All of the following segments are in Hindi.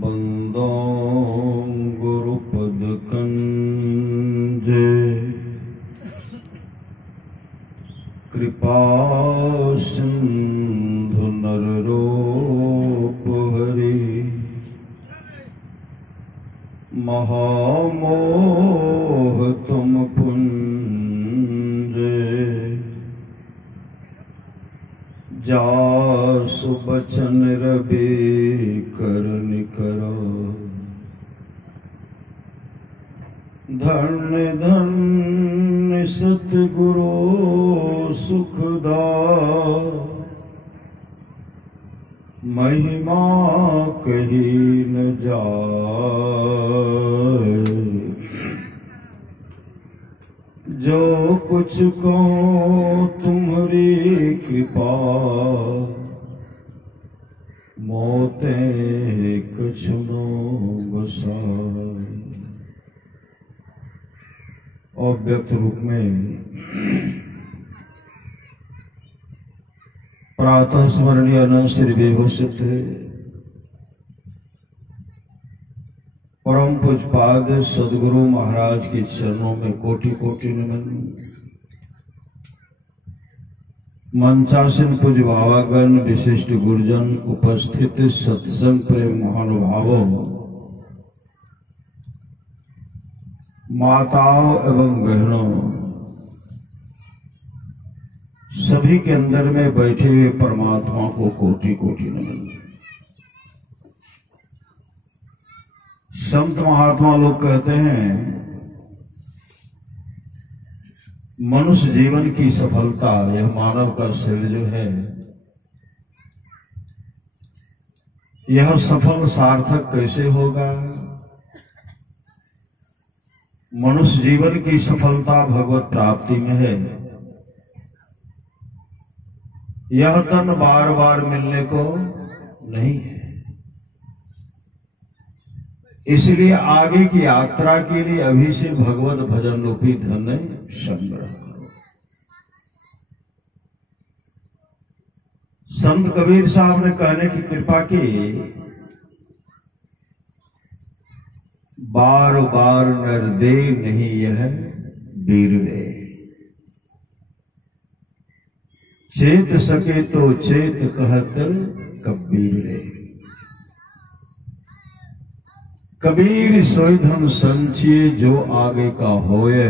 बंदो गुरुपद कंजे कृपा सिंधु नर रूप हरि महामोह तुम पुंजे जासु बचन रवि करन करो धन्य धन्य सतगुरु सुखदा महिमा कही न जाए जो कुछ कहो तुम्हारी कृपा मोते कछुनो गोसाई। और व्यक्त रूप में प्रातः स्मरणीय अनंत श्री विभु सिद्ध परम पूज्यपाद सदगुरु महाराज के चरणों में कोटि कोटि नमन। मंचासीन पूज्य बाबागण, विशिष्ट गुरुजन, उपस्थित सत्संग प्रेम महानुभावों, माताओं एवं बहनों, सभी के अंदर में बैठे हुए परमात्मा को कोटि कोटि नमन। संत महात्मा लोग कहते हैं मनुष्य जीवन की सफलता, यह मानव का शरीर जो है, यह सफल सार्थक कैसे होगा? मनुष्य जीवन की सफलता भगवत प्राप्ति में है। यह तन बार बार मिलने को नहीं है। इसलिए आगे की यात्रा के लिए अभी से भगवत भजन रूपी धन संग्रह करो। संत कबीर साहब ने कहने की कृपा की, बार बार नर दे नहीं यह बीरड़े, चेत सके तो चेत कहत कबीर रे। कबीर सोई धन संचिए जो आगे का होए,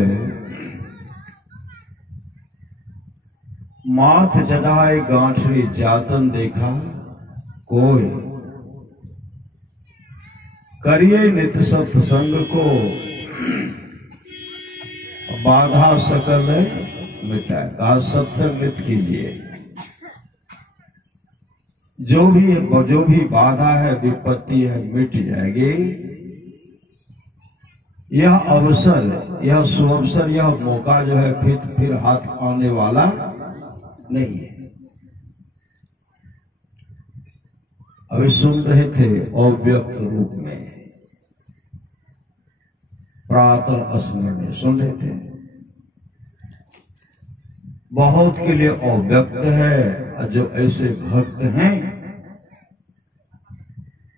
माथ चढ़ाए गांठरी जातन देखा कोय। करिए नित सत्संग को बाधा सकल मिटाए। कहा सत्संग नित कीजिए, जो भी बाधा है, विपत्ति है, मिट जाएगी। यह अवसर, यह सुअवसर, यह मौका जो है फिर हाथ आने वाला नहीं है। अभी सुन रहे थे अव्यक्त रूप में, प्रातः स्मरण सुन रहे थे। बहुत के लिए अव्यक्त है, और जो ऐसे भक्त हैं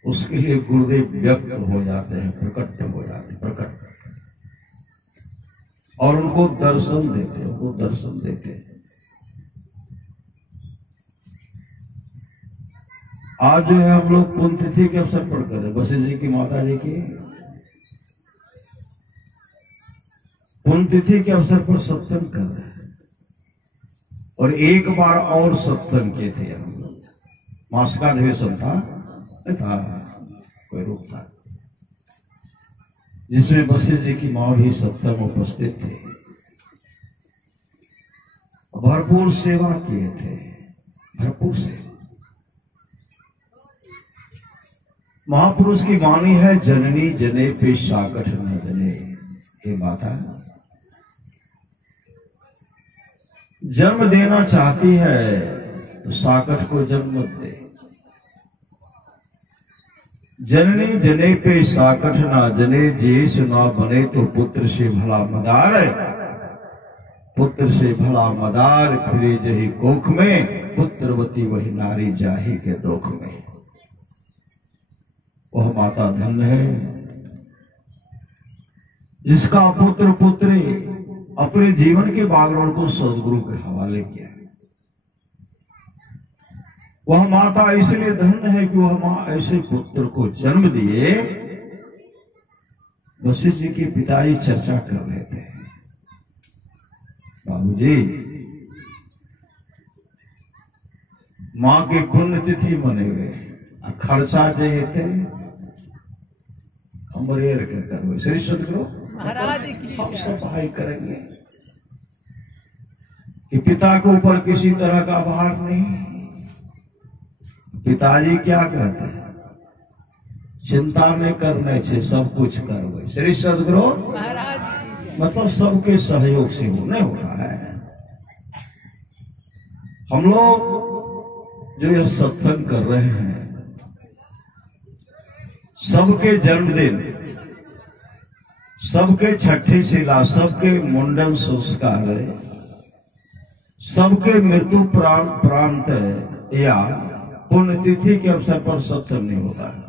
उसके लिए गुरुदेव व्यक्त हो जाते हैं, प्रकट हो जाते हैं, प्रकट, और उनको दर्शन देते हैं, उनको दर्शन देते हैं। आज जो है हम लोग पुण्यतिथि के अवसर पर कर रहे, वशिष्ठ जी की माता जी की पुण्यतिथि के अवसर पर सत्संग कर रहे हैं। और एक बार और सत्संग किए थे हम लोग, मास का अधिवेशन था, नहीं था कोई रूप था, जिसमें वशिष्ठ जी की मां भी सत्संग उपस्थित थे। भरपूर सेवा किए थे, भरपूर सेवा। महापुरुष की वाणी है, जननी जने पे साकट न जने। ये बात है, जन्म देना चाहती है तो साकट को जन्म दे। जननी जने पे साकट ना जने, जेस ना बने तो पुत्र से भला मदार है। पुत्र से भला मदार फिरे जही कोख में, पुत्रवती वही नारी जाही के दुख में। वह माता धन्य है जिसका पुत्र पुत्री अपने जीवन के बागड़ों को सदगुरु के हवाले किया। वह माता इसलिए धन्य है कि वह मां ऐसे पुत्र को जन्म दिए। वशिष्ठ जी के पिताजी चर्चा कर रहे थे, बाबूजी मां की पुण्यतिथि मने गए, खर्चा चाहिए थे हम रेर कर श्री सदगुरु महाराज की हम सफाई करेंगे कि पिता के ऊपर किसी तरह का भार नहीं। पिताजी क्या कहते हैं, चिंता नहीं करने से सब कुछ करोगे। श्री सदगुरु महाराज की मतलब सबके सहयोग से वो नहीं होता है। हम लोग जो यह सत्संग कर रहे हैं, सबके जन्मदिन, सबके छठी शिला, सबके मुंडन संस्कार, सबके मृत्यु प्रांत या पुण्यतिथि के अवसर पर सत्संग नहीं होता है।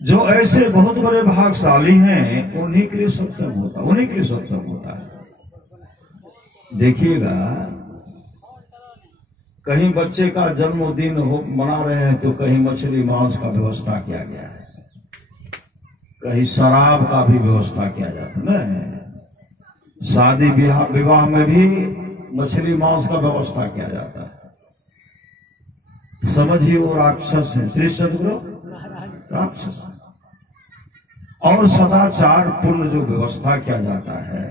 जो ऐसे बहुत बड़े भागशाली हैं उन्हीं के लिए सत्संग होता, उन्हीं के लिए सत्संग होता है। देखिएगा कहीं बच्चे का जन्मदिन मना रहे हैं तो कहीं मछली मांस का व्यवस्था किया गया है, कहीं शराब का भी व्यवस्था किया जाता है ना। शादी विवाह में भी मछली मांस का व्यवस्था किया जाता है। समझिए वो राक्षस है। श्री सदगुरु राक्षस। और सदाचार पूर्ण जो व्यवस्था किया जाता है,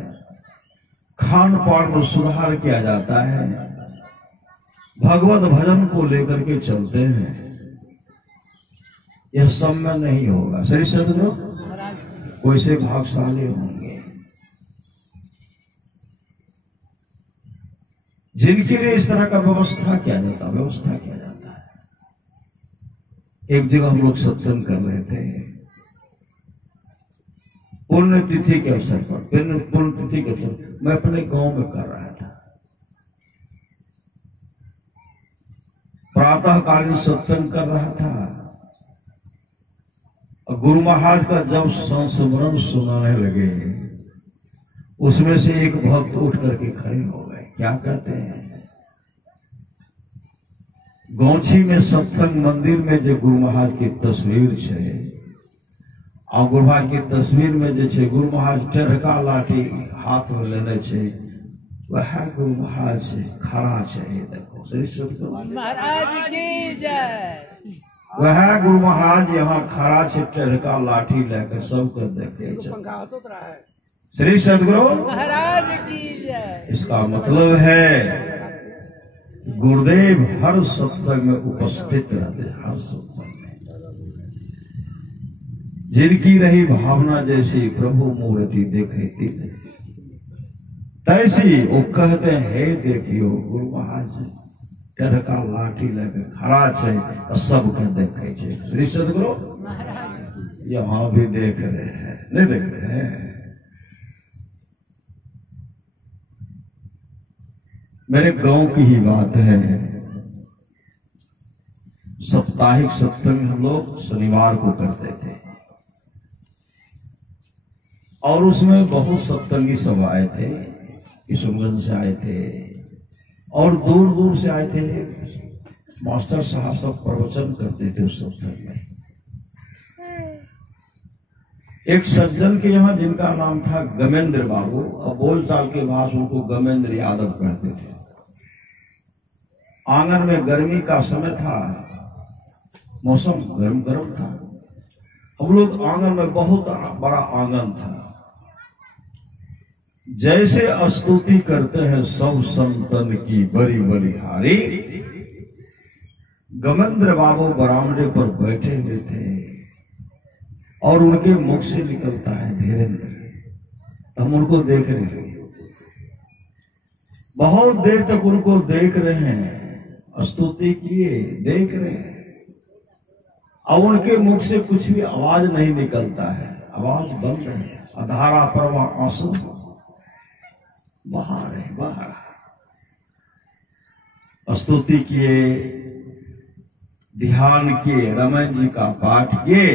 खान पान में सुधार किया जाता है, भगवत भजन को लेकर के चलते हैं, यह सब में नहीं होगा। श्री सदगुरु वैसे भागशाली होंगे जिनके लिए इस तरह का व्यवस्था किया जाता है। एक जगह हम लोग सत्संग कर रहे थे, पुण्यतिथि के अवसर पर, पुण्यतिथि के अवसर मैं अपने गांव में कर रहा था। प्रातःकालीन सत्संग कर रहा था। गुरु महाराज का जब संस्मरण सुनाने लगे, उसमें से एक भक्त उठ करके खड़े हो गए। क्या कहते हैं, गौछी में सत्संग मंदिर में जो गुरु महाराज की तस्वीर है, और गुरु महाराज की तस्वीर में जो है गुरु महाराज टेढ़का लाठी हाथ में लेने छे, वह गुरु महाराज से खड़ा है। देखो श्री सदगुरु महाराज की जय। वह गुरु महाराज यहाँ खड़ा है, टेढ़का लाठी लेकर सबको देखे। श्री सदगुरु महाराज की जय। इसका मतलब है गुरुदेव हर सत्संग में उपस्थित रहते, हर सत्संग में। जिनकी रही भावना जैसी प्रभु मूर्ति देखे तैसी वो कहते हैं, हे देखियो गुरु महाराज टेढ़का लाठी लेकर खड़ा है और सबके देखे छे। श्री सदगुरु यहाँ भी देख रहे हैं, नहीं देख रहे हैं। मेरे गांव की ही बात है, साप्ताहिक सत्संग हम लोग शनिवार को करते थे और उसमें बहुत सत्संगी सब आए थे, किशनगंज से आए थे और दूर दूर से आए थे। मास्टर साहब सब प्रवचन करते थे उस सत्संग में। एक सज्जन के यहाँ जिनका नाम था गमेंद्र बाबू, और बोलचाल के भाषा उनको गमेंद्र यादव कहते थे। आंगन में गर्मी का समय था, मौसम गर्म था। हम लोग आंगन में, बहुत बड़ा आंगन था। जैसे स्तुति करते हैं सब संतन की बड़ी बलिहारी, गमेंद्र बाबू बरामदे पर बैठे हुए थे और उनके मुख से निकलता है धीरेन्द्र। हम उनको देख रहे हैं, बहुत देर तक उनको देख रहे हैं, स्तुति किए, देख रहे हैं, और उनके मुख से कुछ भी आवाज नहीं निकलता है, आवाज बंद है। अधारा प्रवाह आंसू बाहर है, बाहर। स्तुति किए, ध्यान किए, रमन जी का पाठ किए,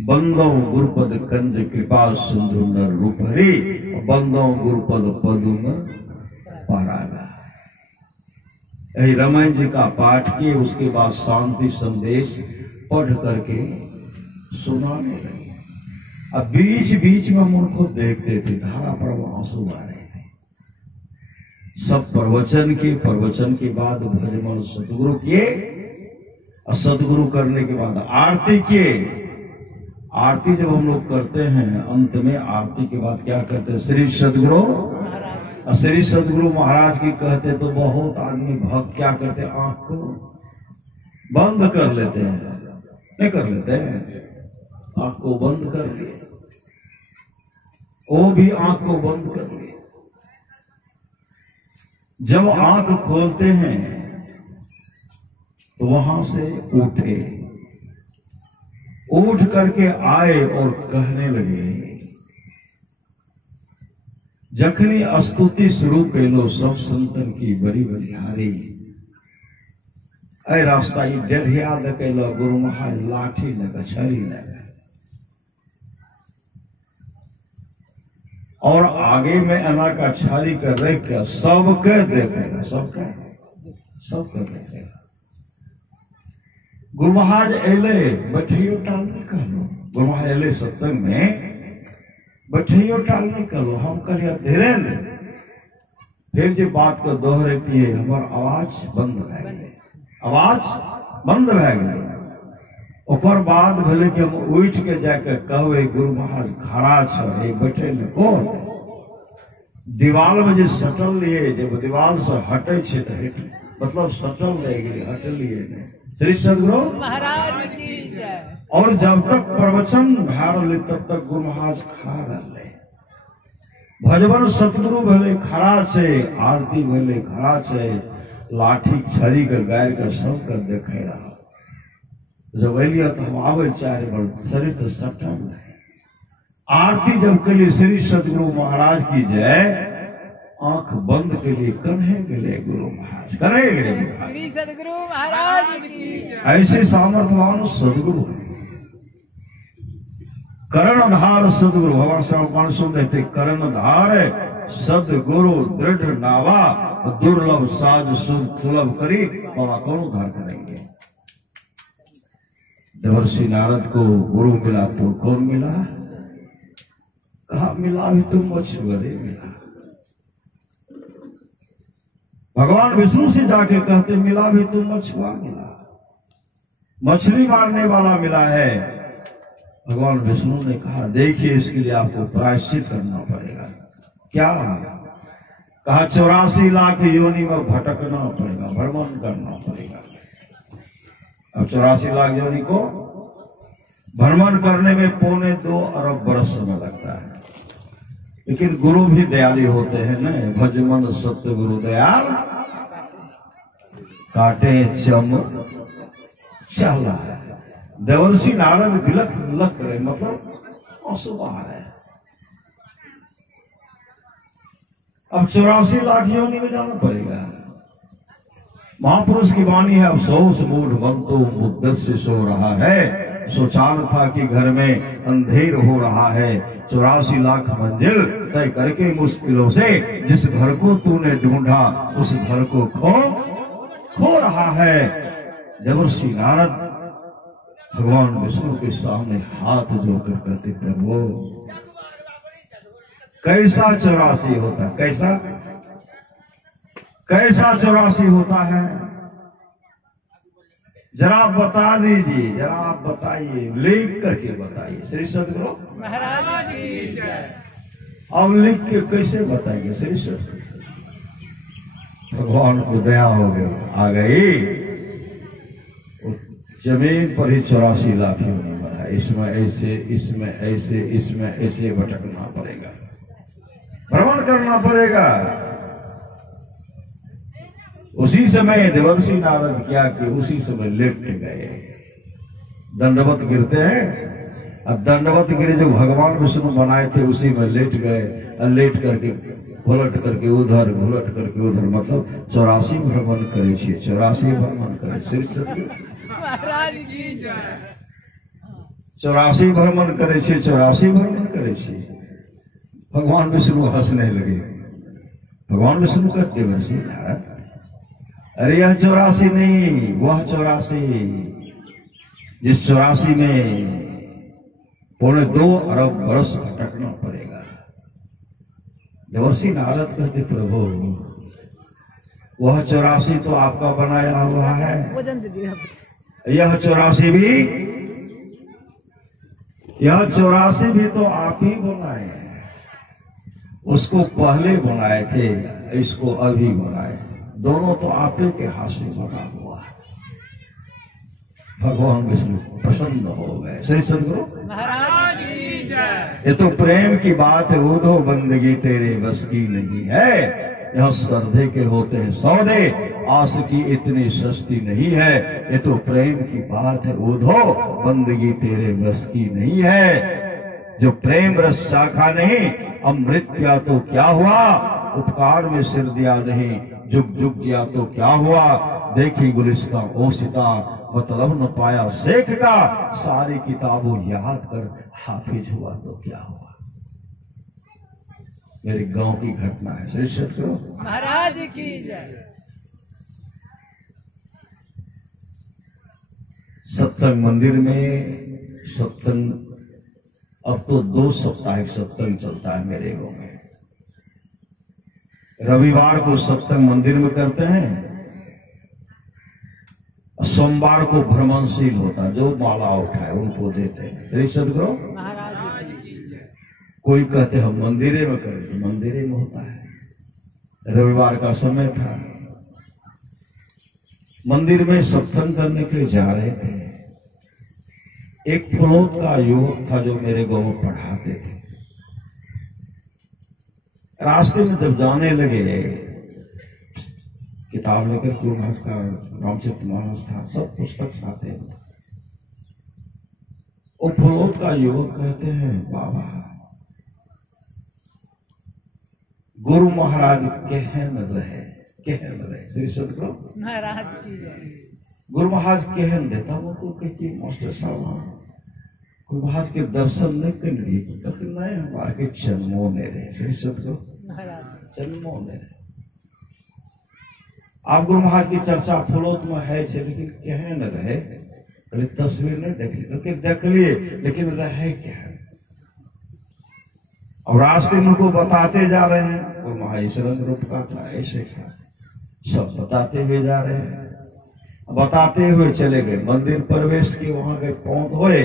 बंदों गुरुपद कंज कृपा सिंधु नर रूप हरि, बंदों गुरुपद पदुम पारागा। यही रमन जी का पाठ किए, उसके बाद शांति संदेश पढ़ करके सुनाने लगे। अब बीच बीच में हम उनको देखते थे, धारा प्रवाह आंसू आ रहे थे। सब प्रवचन के बाद भजमन सतगुरु किए, और सतगुरु करने के बाद आरती किए। आरती जब हम लोग करते हैं, अंत में आरती के बाद क्या करते हैं? श्री सतगुरु महाराज। श्री सतगुरु महाराज की कहते तो बहुत आदमी भक्त क्या करते हैं? आंख को बंद कर लेते हैं, नहीं कर लेते हैं? आंख को बंद कर लिए, वो भी आंख को बंद कर लिए। जब आंख खोलते हैं तो वहां से उठे, उठ करके आए और कहने लगे, जखनी स्तुति शुरू कैलो सब संतन की बड़ी बलिहारी, ऐ रास्ता ही डेढ़िया कैलो गुरु महाराज लाठी न कछरी न। और आगे में अना का छाली कर रहे क्या? सबके देखेगा, सबके देखेगा। गुरु महाराज एले बैठियो टाल नहीं कहलो, गुरु महाराज एले सत्संग में बैठियो टाल नहीं कहलो। हम कहिए धीरेन्द्र, फिर जो बात को दोहराती है, हमार आवाज बंद भै गई, आवाज बंद भै गई। ओकर बाद भले कि हम उठ के जाके कहवे गुरु महाराज खड़ा छे बैठे ने कौन? दीवाल में जो सटल लिए, जब दीवाल से हटे छे तो हट, मतलब सटल रह गई, हटलिए ने। श्री सतगुरु महाराज की जय। और जब तक प्रवचन भा रहे तब तक गुरु महाराज खड़ा रहे। भजवन सतगुरु भले खड़ा छे, आरती भले खड़ा छे, लाठी छरी के गाय के सबके देखे रहा। जब अलिया तो हम आवे चाहे बड़ शरीर तो सटल है। आरती जब के लिए श्री सतगुरु महाराज की जय, आंख बंद के लिए कन्हे गले गुरु महाराज, कन्हे गले श्री सतगुरु महाराज की जय। ऐसे सामर्थ्यवान सदगुरु है। करणधार सदगुरु, भगवान श्री सुन रहे थे, करणधार सदगुरु दृढ़ नावा, दुर्लभ साज सुलभ करी, बाबा कौन उद्धार करेंगे? देवर्षि नारद को गुरु मिला तो कौन मिला? कहा मिला भी तुम मछुआरे मिला। भगवान विष्णु से जाके कहते मिला भी तुम मछुआ मिला, मछली मारने वाला मिला है। भगवान विष्णु ने कहा देखिए इसके लिए आपको प्रायश्चित करना पड़ेगा। क्या? कहा 84 लाख योनि में भटकना पड़ेगा, भ्रमण करना पड़ेगा। अब 84 लाख योनि को भ्रमण करने में 2.25 अरब बरस समय लगता है। लेकिन गुरु भी दयालु होते हैं न, भजमन सत्य गुरु दयाल, काटे चम चला है। देवर्षि नारद बिलख लख रहे, मतलब आंसू बहा रहे। अब 84 लाख योनि में जाना पड़ेगा। महापुरुष की वाणी है, अफसोस मूढ़ बंतो मुद्दत से सो रहा है, सोचाल था कि घर में अंधेर हो रहा है। 84 लाख मंजिल तय करके मुश्किलों से जिस घर को तूने ढूंढा उस घर को खो रहा है। देवर्षि नारद भगवान विष्णु के सामने हाथ जोड़कर कहते प्रभु कैसा 84 होता, कैसा 84 होता है? जरा बता दीजिए, जरा आप बताइए, लिख करके बताइए। श्री सतगुरु महाराज की जय। अब लिख के कैसे बताएंगे? श्री सतगुरु भगवान को दया हो गई, आ गई जमीन पर ही 84 लाख योनि बना। इसमें ऐसे, इसमें ऐसे, इसमें ऐसे भटकना पड़ेगा, भ्रमण करना पड़ेगा। उसी समय देवर्षि नारद क्या कि उसी समय लेट गए, दंडवत गिरते हैं। अब दंडवत गिरे जो भगवान विष्णु बनाए थे उसी में लेट गए, और लेट करके घुलट करके उधर, घुलट करके उधर, मतलब 84 भ्रमण करे छे, 84 भ्रमण करे। श्री सतगुरु महाराज की जय। 84 भ्रमण करे छे, 84 भ्रमण करे छे। भगवान विष्णु हंसने लगे। भगवान विष्णु कहते वैसे अरे यह 84 नहीं, वह 84, जिस 84 में 2.25 अरब वर्ष भटकना पड़ेगा। देवर्षि नारद कहते प्रभु वह 84 तो आपका बनाया हुआ है, यह 84 भी, यह 84 भी तो आप ही बनाए हैं। उसको पहले बनाए थे, इसको अभी बनाए, दोनों तो आप ही के हाथ से बना हुआ है। भगवान विष्णु प्रसन्न हो गए। श्री सतगुरु महाराज की जय। ये तो प्रेम की बात है। उधो बंदगी तेरे बस की नहीं है, यह श्रद्धे के होते हैं सौदे, आस की इतनी सस्ती नहीं है। ये तो प्रेम की बात है। उधो बंदगी तेरे बस की नहीं है। जो प्रेम रस शाखा नहीं, अमृत पिया तो क्या हुआ, उपकार में सिर दिया नहीं, जुग जुग किया तो क्या हुआ। देखी गुलिस्तां ओसिता, मतलब न पाया शेख का, सारी किताबों याद कर हाफिज हुआ तो क्या हुआ। मेरे गांव की घटना है। श्री सतगुरु महाराज की जय। सत्संग मंदिर में सत्संग, अब तो 2 साप्ताहिक सत्संग चलता है मेरे गांव में। रविवार को सत्संग मंदिर में करते हैं, सोमवार को भ्रमणशील होता है, जो माला उठाए उनको देते हैं। श्री सतगुरु महाराज की जय। कोई कहते हम मंदिरे में करें, तो मंदिरे में होता है। रविवार का समय था, मंदिर में सत्संग करने के लिए जा रहे थे। एक फुलोत का युवक था जो मेरे गांव में पढ़ाते थे। रास्ते में जब जाने लगे, किताब लेकर तुलसीदास का रामचरितमानस था, सब पुस्तक साथे। वो फुलोत का युवक कहते हैं बाबा गुरु महाराज केहन रहे, केहन रहे। श्री सतगुरु महाराज की जय। गुरु महाराज केहन रहता, वो को कहे मास्टर साहब गुरु महाराज के दर्शन नहीं कर लिए कि नहीं, हमारे के जन्मों ने रहे। श्री सतगुरु महाराज जन्मों ने रहे। आप गुरु महाराज की चर्चा फुलोत में है, लेकिन केहन रहे, तस्वीर नहीं देख ली, देख लिए लेकिन रहे क्या। और रास्ते में उनको बताते जा रहे हैं, गुरु महाराज इस रंग रूप का था, ऐसे था, सब बताते हुए जा रहे हैं। बताते हुए चले गए, मंदिर प्रवेश के वहां गए, पहुंच हुए,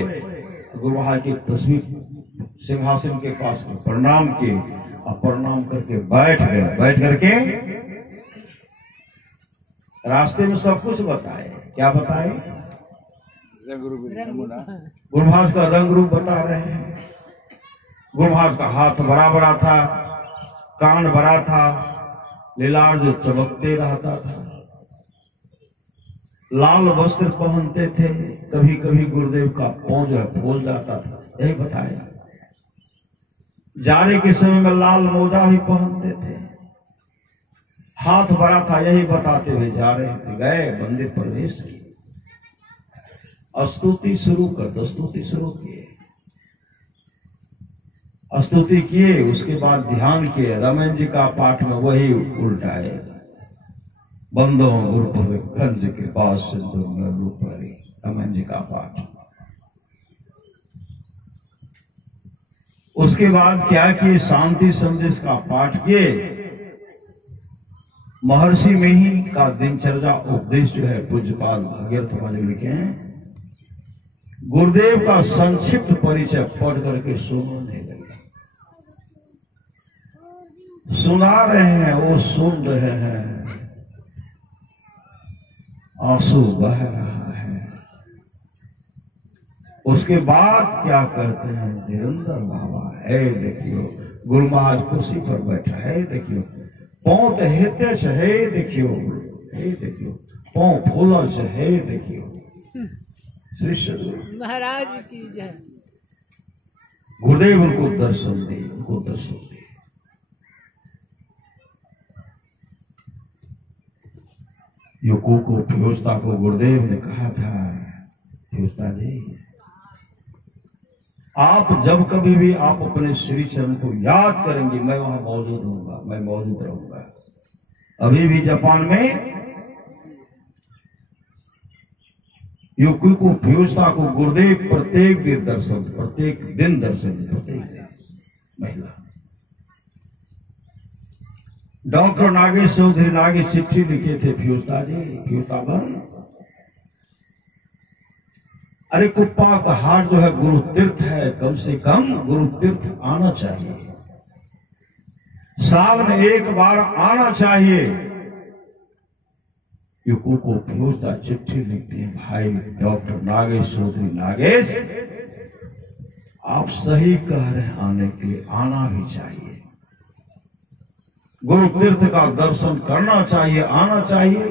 गुरु महाराज की तस्वीर सिंहासन के पास प्रणाम किए और प्रणाम करके बैठ गए। बैठ करके रास्ते में सब कुछ बताए। क्या बताए? गुरु महाराज का रंग रूप बता रहे हैं। गुरु महाराज का हाथ बड़ा बड़ा था, कान बड़ा था, लीलार जो चमकते रहता था, लाल वस्त्र पहनते थे, कभी कभी गुरुदेव का पांव जो है फूल जाता था, यही बताया। जाने के समय में लाल मोजा भी पहनते थे, हाथ बड़ा था, यही बताते हुए जा रहे थे। गए मंदिर प्रवेश की, स्तुति शुरू कर दो। स्तुति शुरू किए, स्तुति किए, उसके बाद ध्यान किए। रमन जी का पाठ में वही उल्टाए, बंदो गुरुपद कंज कृपा सिंधु में रूपरी, रमन जी का पाठ। उसके बाद क्या किए? शांति संदेश का पाठ किए। महर्षि में ही का दिनचर्या उपदेश जो है पूज्यपाल भागीरथ वाले लिखे हैं। गुरुदेव का संक्षिप्त परिचय पढ़ करके सुनने लगे। सुना रहे हैं, वो सुन रहे हैं, आंसू बह रहा है। उसके बाद क्या कहते हैं? निरंतर बाबा है, देखियो गुरु महाराज कुर्सी पर बैठा है, देखियो पांव हेते है, देखियो हे, देखियो पांव फूल है, देखियो। श्री सतगुरु महाराज की जय। गुरुदेव उनको दर्शन दे, उनको दर्शन दे। युको को फिरोजता को गुरुदेव ने कहा था, फिरोजता जी आप जब कभी भी आप अपने श्री चरण को याद करेंगे, मैं वहां मौजूद होऊंगा, मैं मौजूद रहूंगा। अभी भी जापान में युको को फिरोजता को गुरुदेव प्रत्येक दिन दर्शन, प्रत्येक दिन दर्शन, प्रत्येक दिन महिला। डॉक्टर नागेश चौधरी नागेश चिट्ठी लिखे थे, फिरोजता जी, फिरोजता बन, अरे कुप्पा का हाट जो है गुरु तीर्थ है, कम से कम गुरु तीर्थ आना चाहिए, साल में एक बार आना चाहिए। युको को फिरोजता चिट्ठी लिखती है, भाई डॉक्टर नागेश चौधरी नागेश, आप सही कह रहे हैं, आने के लिए आना भी चाहिए, गुरु तीर्थ का दर्शन करना चाहिए, आना चाहिए।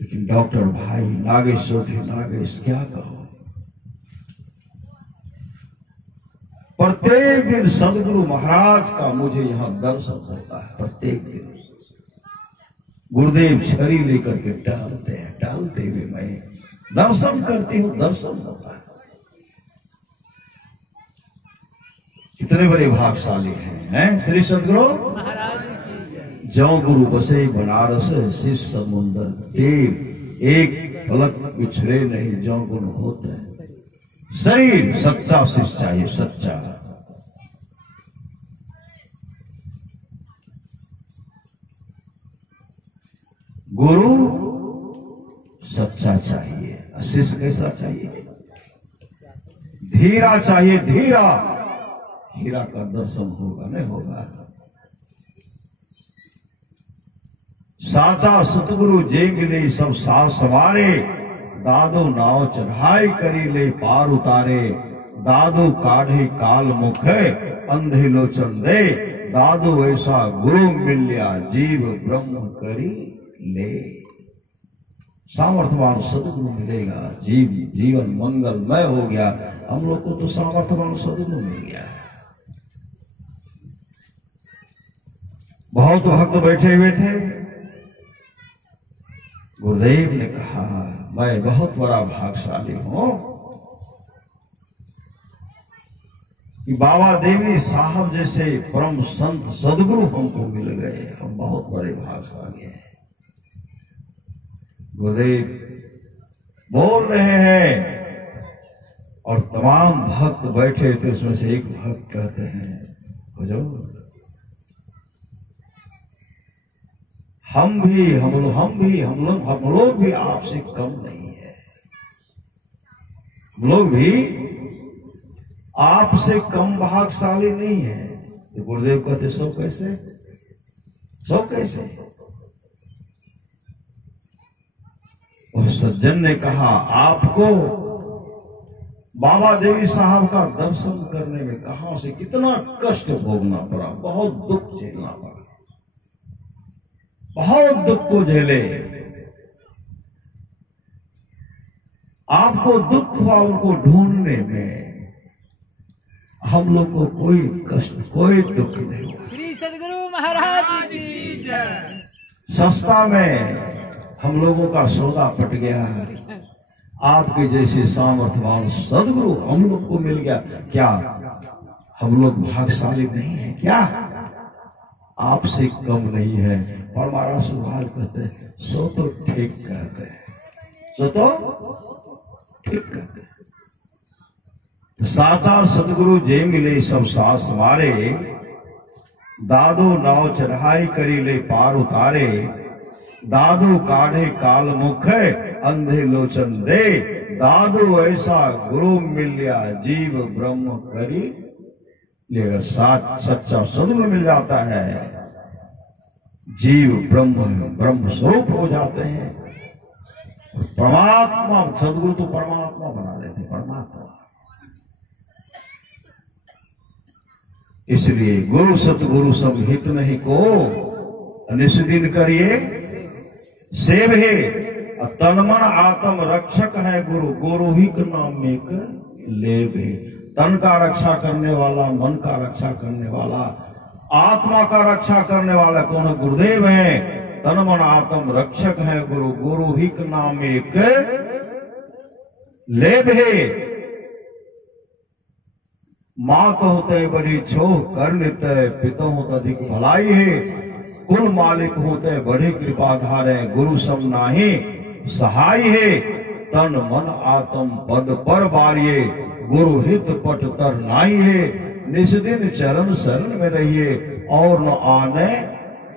लेकिन डॉक्टर भाई नागेश चौधरी नागेश क्या कहो, प्रत्येक दिन सदगुरु महाराज का मुझे यहां दर्शन होता है, प्रत्येक दिन गुरुदेव छड़ी लेकर के टहलते हैं, टहलते हुए मैं दर्शन करती हूं, दर्शन होता है। कितने बड़े भागशाली हैं श्री सदगुरु महाराज की जय। जौ गुरु बसे बनारस शिष समुंदर तीर, एक पलक पिछड़े नहीं जौ गुरु होते हैं। शरीर सच्चा शिष्य चाहिए, सच्चा। गुरु सच्चा चाहिए, शिष्य कैसा चाहिए? धीरा चाहिए, धीरा। हीरा का दर्शन होगा नहीं होगा। साचा सतगुरु जे मिले सब साथ सवारे, दादो नाव चढ़ाई करी ले पार उतारे, दादो काढ़े काल मुख अंधे लोचन दे, दादो ऐसा गुरु मिल्या जीव ब्रह्म करी ले। सामर्थ्यवान सदगुरु मिलेगा, जीवन मंगलमय हो गया। हम लोग को तो सामर्थ्यवान सदगुरु मिल गया है। बहुत भक्त बैठे हुए थे, गुरुदेव ने कहा मैं बहुत बड़ा भाग्यशाली हूं कि बाबा देवी साहब जैसे परम संत सदगुरु हमको मिल गए, हम बहुत बड़े भाग्यशाली हैं। गुरुदेव बोल रहे हैं और तमाम भक्त बैठे थे, उसमें से एक भक्त कहते हैं हुजूर हम लोग भी आपसे कम नहीं है, हम लोग भी आपसे कम भाग्यशाली नहीं है। तो गुरुदेव कहते सो कैसे, सो कैसे? उस सज्जन ने कहा आपको बाबा देवी साहब का दर्शन करने में कहां से कितना कष्ट भोगना पड़ा, बहुत दुख झेलना पड़ा, बहुत दुख को झेले। आपको दुख हुआ उनको ढूंढने में, हम लोग को कोई कष्ट, कोई दुख नहीं हुआ। श्री सदगुरु महाराज की जय। सस्ता में हम लोगों का सौदा पट गया, आपके जैसे सामर्थ्यवान सदगुरु हम लोग को मिल गया। क्या हम लोग भाग्यशाली नहीं है क्या? आपसे कम नहीं है। और महाराज सुभाष कहते हैं सो तो ठीक कहते हैं, सो तो ठीक कहते हैं। तो साचा सदगुरु जे मिले सब सास मारे, दादो नाव चढ़ाई करी ले पार उतारे, दादो काढ़े काल मुख अंधे लोचन दे, दादो ऐसा गुरु मिल्या जीव ब्रह्म करी ले। अगर सच्चा सदगुरु मिल जाता है, जीव ब्रह्म स्वरूप हो जाते हैं। परमात्मा, सदगुरु तो परमात्मा बना देते, परमात्मा। इसलिए गुरु सतगुरु सब हित नहीं को निष्दिन करिए सेवे, तन मन आत्म रक्षक है गुरु, गुरु ही का नाम एक लेवे। तन का रक्षा करने वाला, मन का रक्षा करने वाला, आत्मा का रक्षा करने वाला कौन है? गुरुदेव है। तन मन आत्म रक्षक है गुरु, गुरु ही के नाम एक लेब है। मात होते बड़ी छोह कर नित, पिता होता अधिक भलाई है। कुल मालिक होते बड़े कृपाधार है, गुरु सम नाही सहाय है। तन मन आत्म पद पर बारिये, गुरु हित पट तर नाई है। निस्दिन चरण शरण में रहिए, और न आने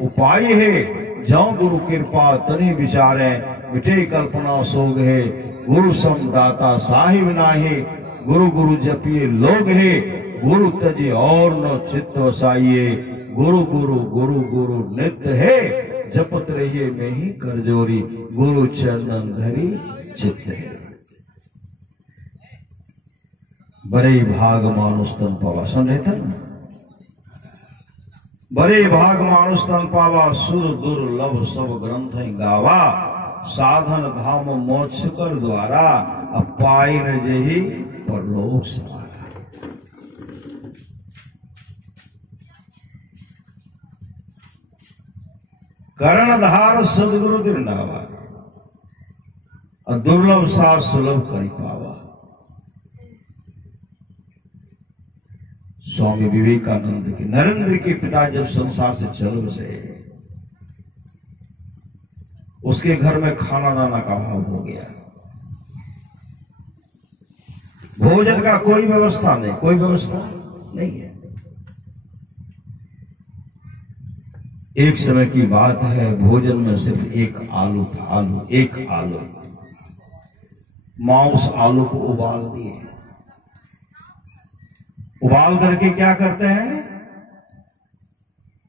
उपाय है। जौ गुरु कृपा तनि विचारे, मिटे कल्पना सोग है। गुरु सम दाता साहिब नाही, गुरु गुरु जपिए लोग है। गुरु तजी और न चित्त वसाइए, गुरु गुरु गुरु गुरु नित्य है। जपत रहिए में ही कर जोरी, गुरु चरणन धरी चित्त है। बड़े भाग मानुष तन पावा, सुन रहे थे ना? बड़े भाग मानुष तन पावा, सुर दुर्लभ सब ग्रंथ गावा। साधन धाम मोक्ष कर द्वारा, अब पाई न जही परलोक सवारा। कर्णधार सदगुरु दृंदावा, दुर्लभ सा सुलभ करी पावा। स्वामी विवेकानंद के, नरेंद्र के पिता जब संसार से चल बसे, उसके घर में खाना दाना का अभाव हो गया। भोजन का कोई व्यवस्था नहीं, कोई व्यवस्था नहीं है। एक समय की बात है, भोजन में सिर्फ एक आलू था, आलू, एक आलू। मां उस आलू को उबाल दिए। उबाल करके क्या करते हैं,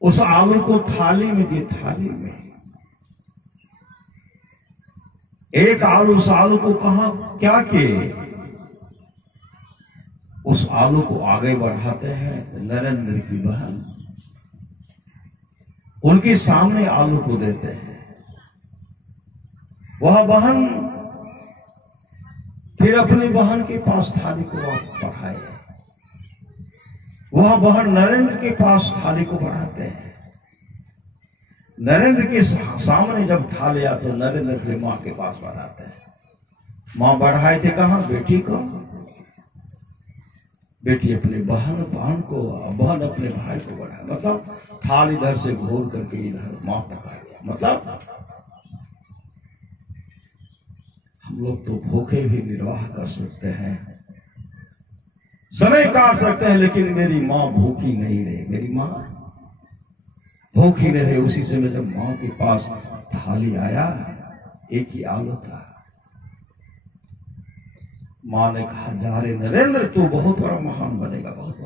उस आलू को थाली में दिए, थाली में। एक आलू, उस आलू को कहां क्या किए, उस आलू को आगे बढ़ाते हैं। नरेंद्र की बहन उनके सामने आलू को देते हैं। वह बहन फिर अपनी बहन के पास थाली को बढ़ाए। वह बहन नरेंद्र के पास थाली को बढ़ाते हैं। नरेंद्र के सामने जब थाली आते, नरेंद्र अपनी मां के पास बढ़ाते हैं। मां बढ़ाए थे कहां, बेटी को। बेटी अपने बहन को, बहन अपने भाई को बढ़ाए। मतलब थाल इधर से घोर करके इधर मां तक आ गया। मतलब हम लोग तो भूखे भी निर्वाह कर सकते हैं, समय काट सकते हैं, लेकिन मेरी मां भूखी नहीं रही। मेरी मां भूखी नहीं रही। उसी समय जब मां के पास थाली आया, एक ही आलू था। मां ने कहा, जा रे नरेंद्र, तू बहुत बड़ा महान बनेगा, बहुत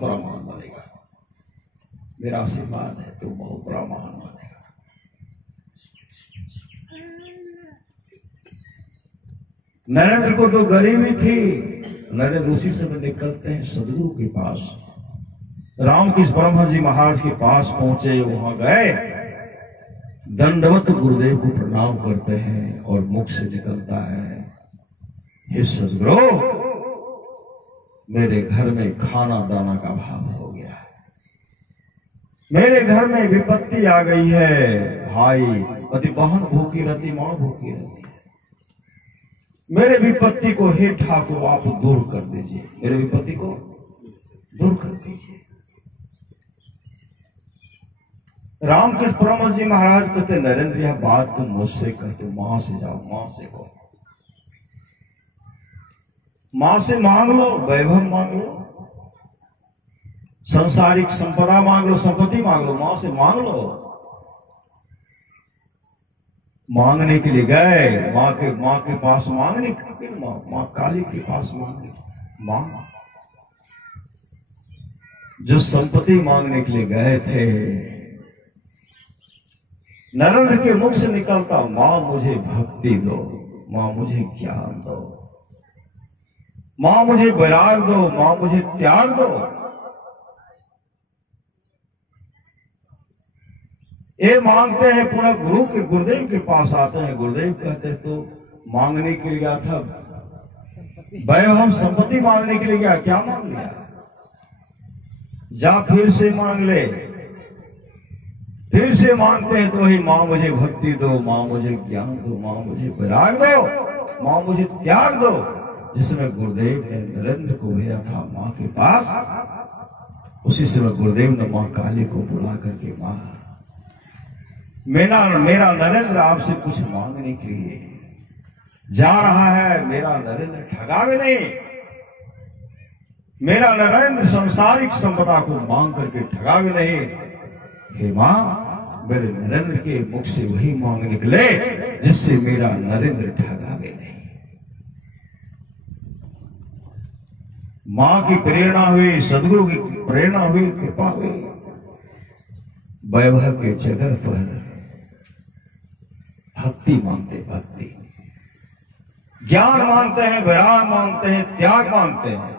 बड़ा महान बनेगा। मेरा आशीर्वाद है, तू बहुत बड़ा महान बनेगा। नरेंद्र को तो गरीबी थी। नरेंद्र उसी समय निकलते हैं सदगुरु के पास। रामकृष्ण परमहंस जी महाराज के पास पहुंचे, वहां गए, दंडवत गुरुदेव को प्रणाम करते हैं और मुख से निकलता है, हे सदगुरु, मेरे घर में खाना दाना का अभाव हो गया है। मेरे घर में विपत्ति आ गई है। भाई पति बहन भूखी रहती, मां भूखी रहती है। मेरे विपत्ति को हे ठाकुर आप दूर कर दीजिए, मेरे विपत्ति को दूर कर दीजिए। रामकृष्ण परमहंस जी महाराज कहते, नरेंद्र यह बात तुम मुझसे कहते, मां से जाओ, मां से कहो, मां से मांग लो, वैभव मांग लो, संसारिक संपदा मांग लो, संपत्ति मांग लो, मां से मांग लो। मांगने के लिए गए, मां के पास मांगने, मां काली के पास मांगने, मां जो संपत्ति मांगने के लिए गए थे, नरेंद्र के मुख से निकलता, मां मुझे भक्ति दो, मां मुझे ज्ञान दो, मां मुझे वैराग दो, मां मुझे त्याग दो। ये मांगते हैं, पुनः गुरुदेव के पास आते हैं। गुरुदेव कहते तो मांगने के लिए गया था, वैभव संपत्ति मांगने के लिए गया, क्या मांग लिया, जा फिर से मांग ले, फिर से मांगते हैं तो वही माँ मुझे भक्ति दो, माँ मुझे ज्ञान दो, माँ मुझे वैराग दो, माँ मुझे त्याग दो। जिसमें गुरुदेव ने नरेंद्र को भेजा था माँ के पास, उसी समय गुरुदेव ने माँ काली को बुला करके, माँ मेरा नरेंद्र आपसे कुछ मांगने के लिए जा रहा है, मेरा नरेंद्र ठगावे नहीं, मेरा नरेंद्र संसारिक संपदा को मांग करके ठगावे नहीं। हे मां, मेरे नरेंद्र के मुख से वही मांग निकले जिससे मेरा नरेंद्र ठगावे नहीं। मां की प्रेरणा हुई, सदगुरु की प्रेरणा हुई, कृपा हुई। वैभव के जगह पर भक्ति मांगते, भक्ति ज्ञान मांगते हैं, वैराग मांगते हैं, त्याग मांगते हैं।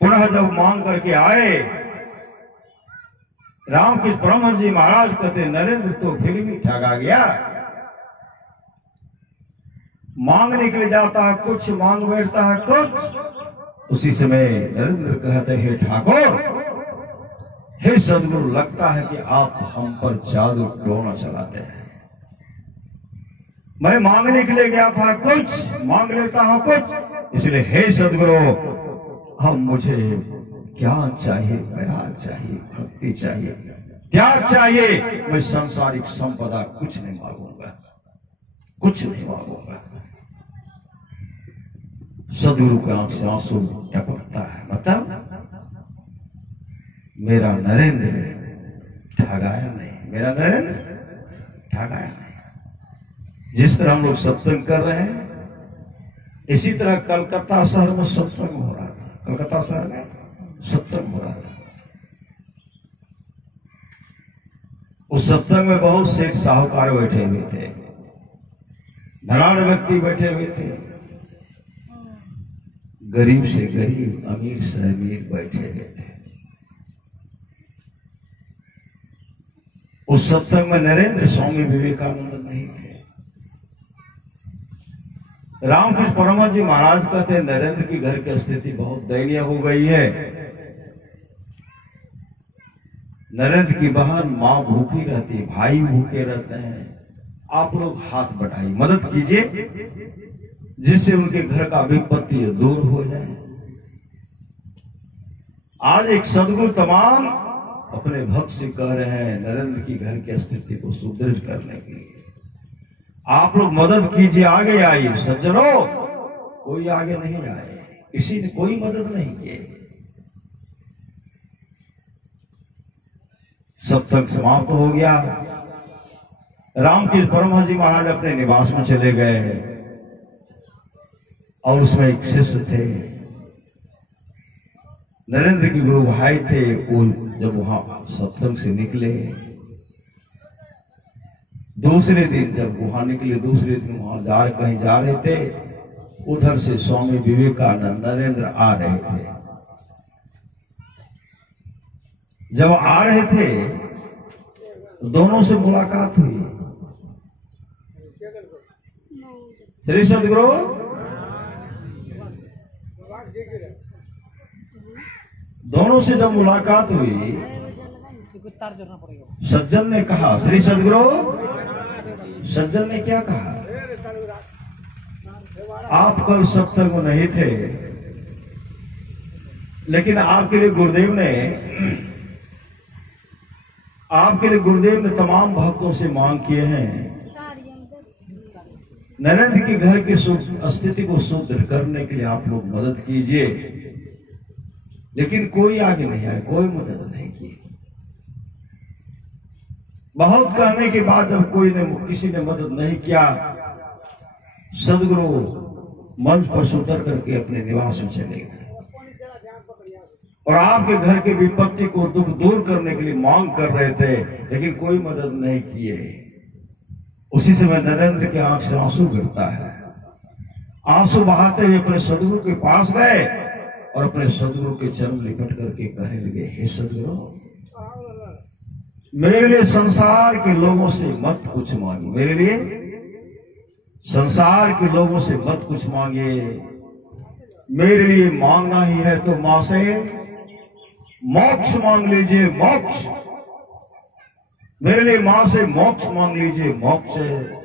पुनः जब मांग करके आए, रामकृष्ण परमहंस जी महाराज कहते नरेंद्र तो फिर भी ठगा गया। मांगने के लिए जाता है कुछ, मांग बैठता है कुछ। उसी समय नरेंद्र कहते हैं, ठाकुर, हे सदगुरु, लगता है कि आप हम पर जादू टोना चलाते हैं। मैं मांगने के लिए गया था कुछ, मांग लेता हूं कुछ, इसलिए हे सदगुरु, अब मुझे ज्ञान चाहिए, वैराग चाहिए, भक्ति चाहिए, त्याग चाहिए। मैं सांसारिक संपदा कुछ नहीं मांगूंगा, कुछ नहीं मांगूंगा। सदगुरु का आंख से आंसू टपकता है। मतलब मेरा नरेंद्र ठगाया नहीं, मेरा नरेंद्र ठगाया नहीं। जिस तरह हम लोग सत्संग कर रहे हैं, इसी तरह कलकत्ता शहर में सत्संग हो रहा था। कलकत्ता शहर में सत्संग हो रहा था। उस सत्संग में बहुत से साहूकार बैठे हुए थे, धनाढ़ व्यक्ति बैठे हुए थे, गरीब से गरीब, अमीर से अमीर बैठे हुए थे। उस सत्संग में नरेंद्र स्वामी विवेकानंद नहीं थे। रामकृष्ण परमहंस जी महाराज कहते नरेंद्र की घर की स्थिति बहुत दयनीय हो गई है। नरेंद्र की बहन मां भूखी रहती है, भाई भूखे रहते हैं। आप लोग हाथ बढ़ाइए, मदद कीजिए, जिससे उनके घर का विपत्ति दूर हो जाए। आज एक सदगुरु तमाम अपने भक्त से कह रहे हैं नरेंद्र की घर की स्थिति को सुदृढ़ करने के लिए आप लोग मदद कीजिए, आगे आइए। सज्जनों, कोई आगे नहीं आए, किसी ने कोई मदद नहीं की। सत्संग समाप्त हो गया। रामकृष्ण परमहंस जी महाराज अपने निवास में चले गए और उसमें एक शिष्य थे, नरेंद्र के गुरु भाई थे। वो जब वहां सत्संग से निकले, दूसरे दिन जब वहां निकले, दूसरे दिन वहां कहीं जा रहे थे, उधर से स्वामी विवेकानंद नरेंद्र आ रहे थे। जब आ रहे थे, दोनों से मुलाकात हुई। श्री सदगुरु दोनों से जब मुलाकात हुई, सज्जन ने कहा, श्री सदगुरु, सज्जन ने क्या कहा, आप कल सत्संग में नहीं थे, लेकिन आपके लिए गुरुदेव ने तमाम भक्तों से मांग किए हैं, नरेंद्र की घर की स्थिति को सुदृढ़ करने के लिए आप लोग मदद कीजिए। लेकिन कोई आगे नहीं आया, कोई मदद नहीं की। बहुत कहने के बाद जब किसी ने मदद नहीं किया, सदगुरु मंच पर से उतर करके अपने निवास में चले गए और आपके घर के विपत्ति को दुख दूर करने के लिए मांग कर रहे थे, लेकिन कोई मदद नहीं किए। उसी समय नरेंद्र के आंख से आंसू गिरता है। आंसू बहाते हुए अपने सदगुरु के पास गए और अपने सदगुरु के चरण लिपट करके कहने लगे, हे सदगुरु, मेरे लिए संसार के लोगों से मत कुछ मांगिए, मेरे लिए संसार के लोगों से मत कुछ मांगिए, मेरे लिए मांगना ही है तो मां से मोक्ष मांग लीजिए, मोक्ष। मेरे लिए मां से मोक्ष मांग लीजिए, मोक्ष है।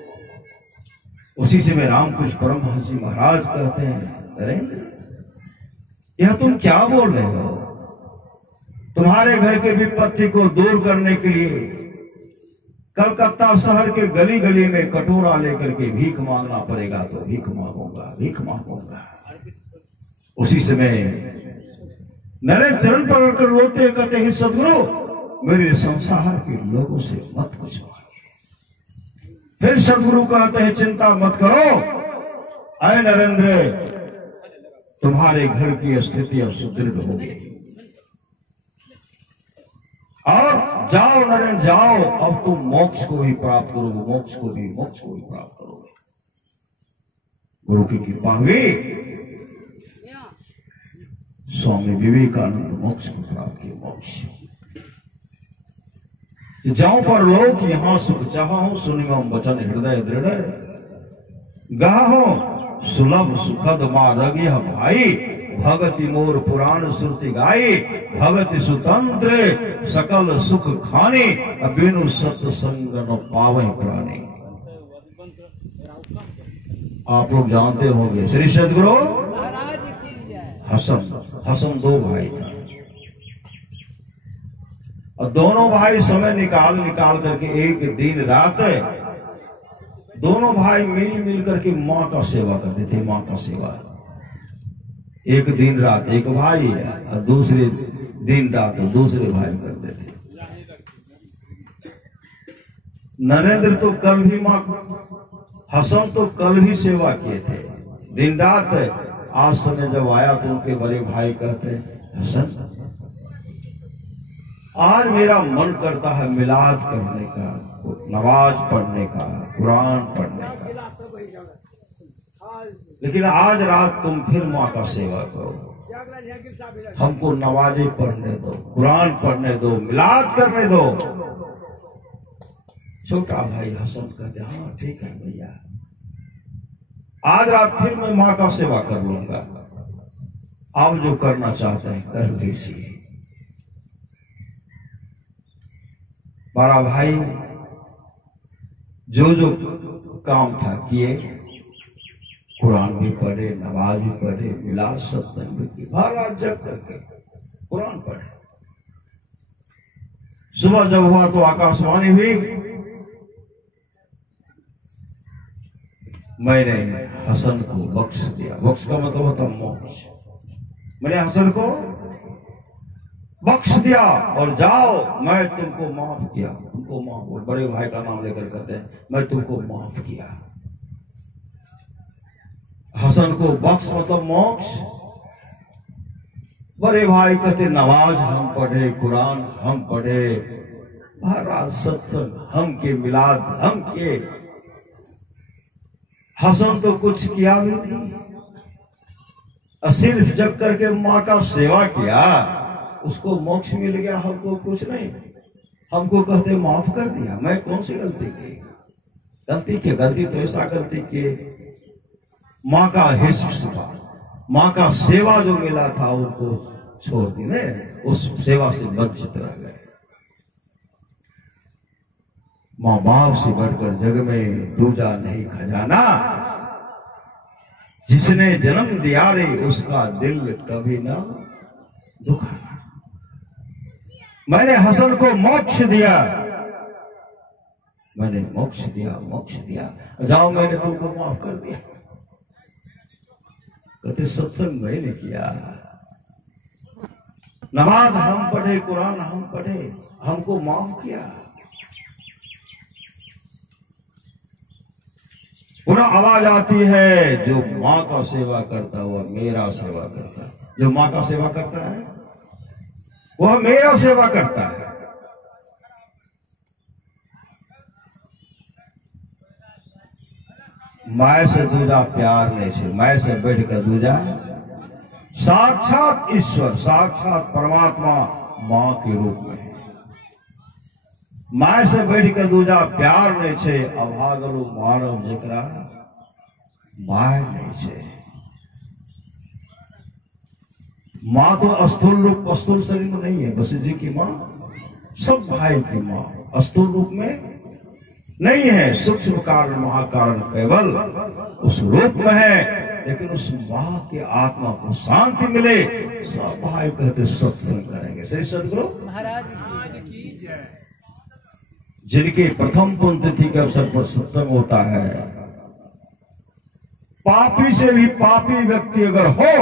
उसी से मैं रामकृष्ण परमहंस महाराज कहते हैं, नरेंद्र यह तुम क्या बोल रहे हो? तुम्हारे घर के विपत्ति को दूर करने के लिए कलकत्ता शहर के गली गली में कटोरा लेकर के भीख मांगना पड़ेगा तो भीख मांगूंगा, भीख मांगूंगा। उसी समय नरेंद्र चरण पकड़कर रोते कहते हैं, सदगुरु मेरे संसार के लोगों से मत कुछ मांगे। फिर सदगुरु कहते हैं, चिंता मत करो अय नरेंद्र, तुम्हारे घर की स्थिति अब सुदृढ़ हो गई और जाओ नरेंद्र जाओ, अब तुम मोक्ष को ही प्राप्त करोगे, मोक्ष को ही प्राप्त करोगे। गुरु की कृपा हुई, स्वामी विवेकानंद मोक्ष को प्राप्त किए। मोक्ष जाऊं पर लोक यहां सुख चाहो, सुनिगम वचन हृदय दृढ़ गाहो, सुलभ सुखद मार्ग यह भाई, भगति मोर पुराण श्रुति गाई, भगति सुतंत्र सकल सुख खाने, बिनु सत्संग न पावे प्राणी। आप लोग जानते होंगे श्री सदगुरु हसन दो भाई था और दोनों भाई समय निकाल करके एक दिन रात दोनों भाई मिल करके माँ का सेवा करते थे। माँ का सेवा एक दिन रात एक भाई और दूसरे दिन रात दूसरे भाई करते थे। नरेंद्र तो कल भी माँ, हसन तो कल भी सेवा किए थे दिन रात। आज समय जब आया तो उनके बड़े भाई कहते, हसन आज मेरा मन करता है मिलाद करने का, नमाज पढ़ने का, कुरान पढ़ने का, लेकिन आज रात तुम फिर माँ का सेवा करो, हमको नमाजें पढ़ने दो, कुरान पढ़ने दो, मिलाद करने दो। छोटा भाई हसन कहते, हाँ ठीक है भैया, आज रात फिर मैं माँ का सेवा कर लूंगा, आप जो करना चाहते हैं कर लीजिए। बड़ा भाई जो जो काम था किए, कुरान भी पढ़े, नमाज भी पढ़े, मिलाद सत्संग भी की, रात जग करके कुरान पढ़े। सुबह जब हुआ तो आकाशवाणी हुई, मैंने हसन को बख्श दिया। बख्श का मतलब होता मोक्ष। मैंने हसन को बख्श दिया और जाओ मैं तुमको माफ किया, तुमको माफ। बड़े भाई का नाम लेकर कहते हैं, मैं तुमको माफ किया। हसन को बख्श मतलब मोक्ष। बड़े भाई कहते नमाज हम पढ़े, कुरान हम पढ़े, महाराज सत्संग हम के, मिलाद हम के। हसन तो कुछ किया भी नहीं, सिर्फ जग करके माँ का सेवा किया, उसको मोक्ष मिल गया, हमको कुछ नहीं। हमको कहते माफ कर दिया। मैं कौन सी गलती की? गलती तो ऐसा गलती की, माँ का हिस्सा, माँ का सेवा जो मिला था उनको छोड़ दी, ने उस सेवा से वंचित रह गए। माँ बाप से बढ़कर जग में दूजा नहीं खजाना, जिसने जन्म दिया रे उसका दिल कभी ना दुखाना। मैंने हसन को मोक्ष दिया, मैंने मोक्ष दिया, जाओ मैंने तुमको माफ कर दिया। कहते सत्संग मैंने किया, नमाज हम पढ़े, कुरान हम पढ़े, हमको माफ किया। पुनः आवाज आती है, जो माँ का सेवा करता वह मेरा सेवा करता है। जो माँ का सेवा करता है वह मेरा सेवा करता है। माय से दूजा प्यार नहीं छे, माय से बैठ कर दूजा साक्षात ईश्वर, साक्षात परमात्मा माँ के रूप में है। माय से बैठ कर दूजा प्यार नहीं छे, अभागलु मानव जकरा माय नहीं छे। माँ तो स्थूल रूप, स्थूल शरीर में नहीं है। वशिष्ठ जी की माँ सब भाई की मां स्थूल रूप में नहीं है, सूक्ष्म कारण महाकारण केवल उस रूप में है। लेकिन उस मां के आत्मा को शांति मिले, सब भाई कहते सत्संग करेंगे। सही सदगुरु महाराज की जय। जिनके प्रथम पुण्यतिथि के अवसर पर सत्संग होता है, पापी से भी पापी व्यक्ति अगर हो,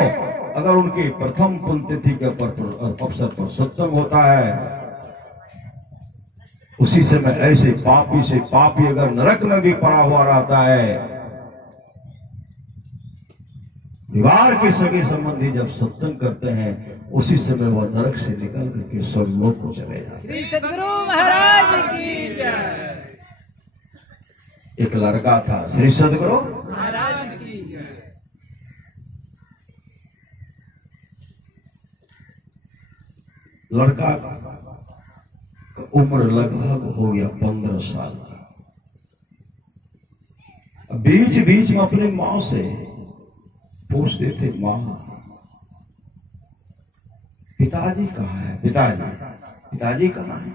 अगर उनके प्रथम पुण्यतिथि के अवसर पर सत्संग होता है, उसी समय ऐसे पापी से पापी अगर नरक में भी पड़ा हुआ रहता है, परिवार के सगे संबंधी जब सत्संग करते हैं, उसी समय वह नरक से निकल करके स्वर्गलोक को चले जाते हैं। श्री सद्गुरु महाराज की जय। एक लड़का था, श्री सद्गुरु महाराज की जय। लड़का का उम्र लगभग हो गया 15 साल का। बीच बीच में अपनी मां से पूछते थे, मां पिताजी कहाँ है? पिताजी कहाँ है?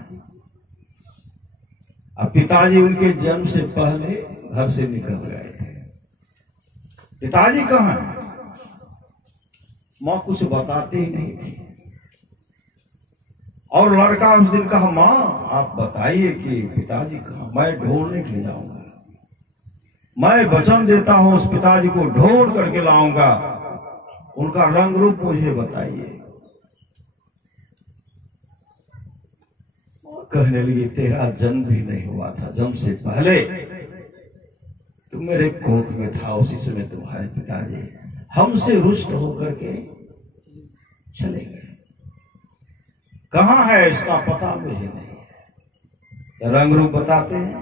अब पिताजी उनके जन्म से पहले घर से निकल गए थे। पिताजी कहाँ है? मां कुछ बताते ही नहीं थी। और लड़का उस दिन कहा, मां आप बताइए कि पिताजी कहाँ, मैं ढूंढने के लिए जाऊंगा। मैं वचन देता हूं उस पिताजी को ढूंढ करके लाऊंगा, उनका रंग रूप मुझे बताइए। कहने लगी, तेरा जन्म भी नहीं हुआ था, जन्म से पहले तुम मेरे कोख में था, उसी समय तुम्हारे पिताजी हमसे रुष्ट होकर के चले गए। कहां है इसका पता मुझे नहीं है। रंग रूप बताते हैं,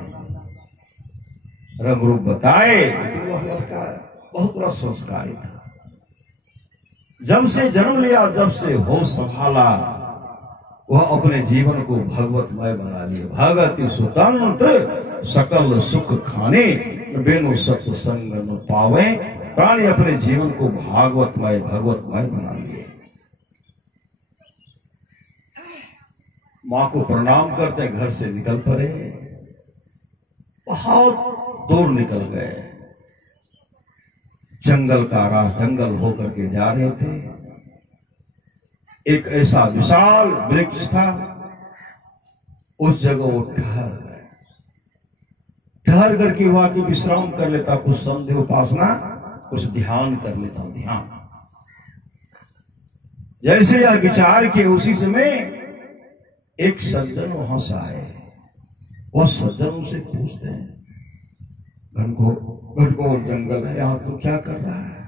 रंग रूप बताए, लेकिन वह लड़का बहुत बड़ा संस्कारी था। जब से जन्म लिया, जब से होश संभाला, वह अपने जीवन को भगवतमय बना लिया। भगति स्वतंत्र सकल सुख खाने, बेनु सत्संग न पावे। प्राणी अपने जीवन को भागवतमय भगवतमय बना लिए। मां को प्रणाम करते घर से निकल पड़े, बहुत दूर निकल गए। जंगल का राह, जंगल होकर के जा रहे थे। एक ऐसा विशाल वृक्ष था, उस जगह वो ठहर गए। ठहर करके हुआ कि विश्राम कर लेता, कुछ संध्या उपासना, कुछ ध्यान कर लेता हूं, ध्यान। जैसे यह विचार किए, उसी समय एक सज्जन वहां से आए। वह सज्जन उनसे पूछते हैं, घनघोर जंगल है, यहां तू क्या कर रहा है?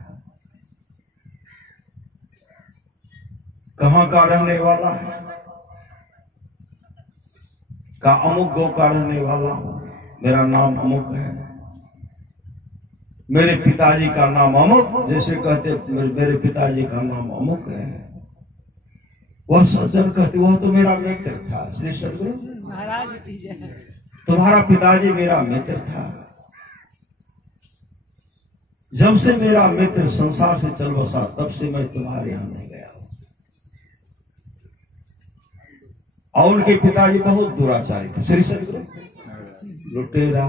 कहां का रहने वाला है? का अमुक गांव का रहने वाला हूं, मेरा नाम अमुक है, मेरे पिताजी का नाम अमुक, जैसे कहते मेरे पिताजी का नाम अमुक है। वह सज्जन कहते, वह तो मेरा मित्र था। श्री सद्गुरु महाराज की जय। तुम्हारा पिताजी मेरा मित्र था। जब से मेरा मित्र संसार से चल बसा, तब से मैं तुम्हारे यहां नहीं गया। और उनके पिताजी बहुत दुराचारी थे। श्री सद्गुरु लुटेरा,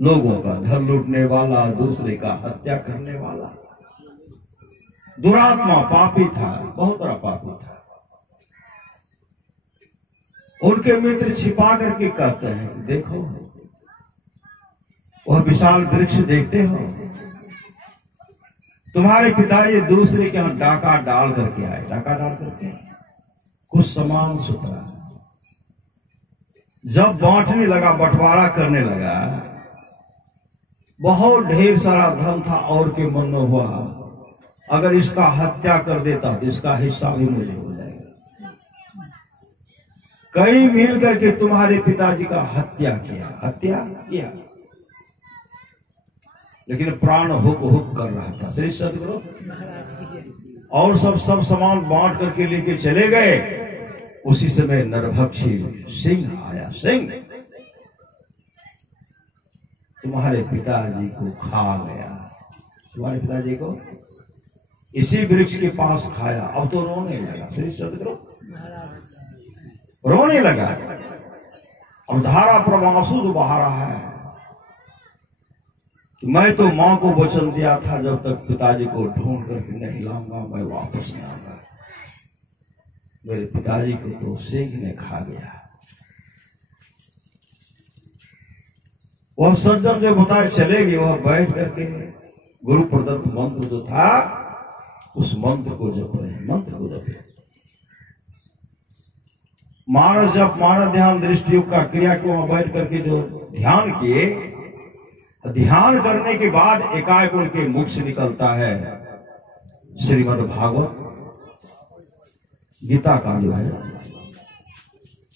लोगों का धन लूटने वाला, दूसरे का हत्या करने वाला, दुरात्मा, पापी था, बहुत बड़ा पापी था। उनके मित्र छिपा करके कहते हैं, देखो वह विशाल वृक्ष देखते हो, तुम्हारे पिताजी दूसरे के यहां डाका डाल करके आए। डाका डाल करके कुछ सामान सुथरा, जब बांटने लगा, बंटवारा करने लगा, बहुत ढेर सारा धन था। और के मन में हुआ, अगर इसका हत्या कर देता तो इसका हिस्सा भी मुझे हो जाएगा। कई मिल करके तुम्हारे पिताजी का हत्या किया, लेकिन प्राण हुक हुक कर रहा था। श्री सद्गुरु महाराज की जय। और सब सामान बांट करके लेके चले गए। उसी समय नरभक्षी सिंह आया। सिंह तुम्हारे पिताजी को खा गया, तुम्हारे पिताजी को इसी वृक्ष के पास खाया। अब तो रोने लगा। श्री सद्गुरु रोने लगा। अब धारा प्रवाह आंसू जो बहा रहा है कि मैं तो मां को वचन दिया था जब तक पिताजी को ढूंढ करके नहीं लाऊंगा मैं वापस नहीं आऊंगा। मेरे पिताजी को तो शेख ने खा गया। वह सज्जन जो बताए चले गए, वह बैठ करके गुरु प्रदत्त मंत्र जो था उस मंत्र को जप रहे, मंत्र को जप रहे। मानस जब मानस ध्यान दृष्टि योग का क्रिया को वहां बैठ करके जो ध्यान किए, ध्यान करने के बाद एकाएक उनके मुख से निकलता है श्रीमद् भागवत गीता का जो है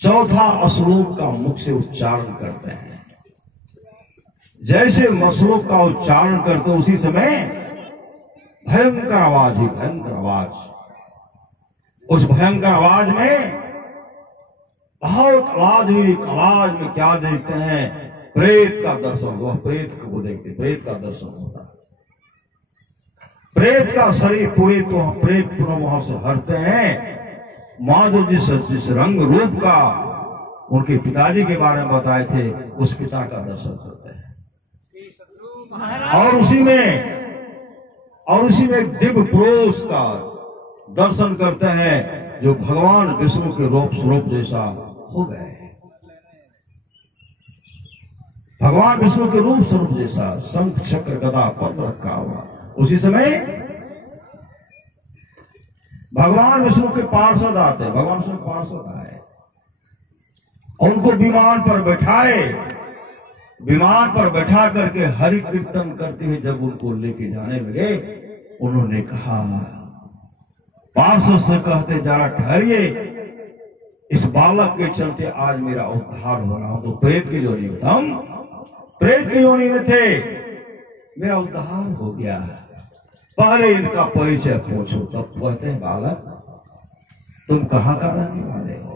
4वां श्लोक का मुख से उच्चारण करते हैं। जैसे श्लोक का उच्चारण करते उसी समय भयंकर आवाज ही भयंकर आवाज। उस भयंकर आवाज में बहुत आवाज हुई। आवाज में क्या देखते हैं? प्रेत का दर्शन। वह प्रेत को देखते, प्रेत का दर्शन होता है। प्रेत का शरीर पूरे तो प्रेत पुनः वहां से हटते हैं। मां जो जिस रंग रूप का उनके पिताजी के बारे में बताए थे उस पिता का दर्शन करते हैं। और उसी में एक दिव्य पुरुष का दर्शन करते हैं जो भगवान विष्णु के रूप स्वरूप जैसा हो गए। भगवान विष्णु के रूप स्वरूप जैसा शंख चक्र गदा पद्म रखा हुआ। उसी समय भगवान विष्णु के पार्षद आते, भगवान विष्णु पार्षद आए और उनको विमान पर बैठाए। विमान पर बैठा करके हरि कीर्तन करते हुए जब उनको लेके जाने लगे, उन्होंने कहा, पार्षद से कहते जरा ठहरिए, इस बालक के चलते आज मेरा उद्धार हो रहा। तो प्रेत की योनि में, हम प्रेत की योनि में थे, मेरा उद्धार हो गया। पहले इनका परिचय पूछो। तब कहते हैं, बालक तुम कहां का रहने वाले हो?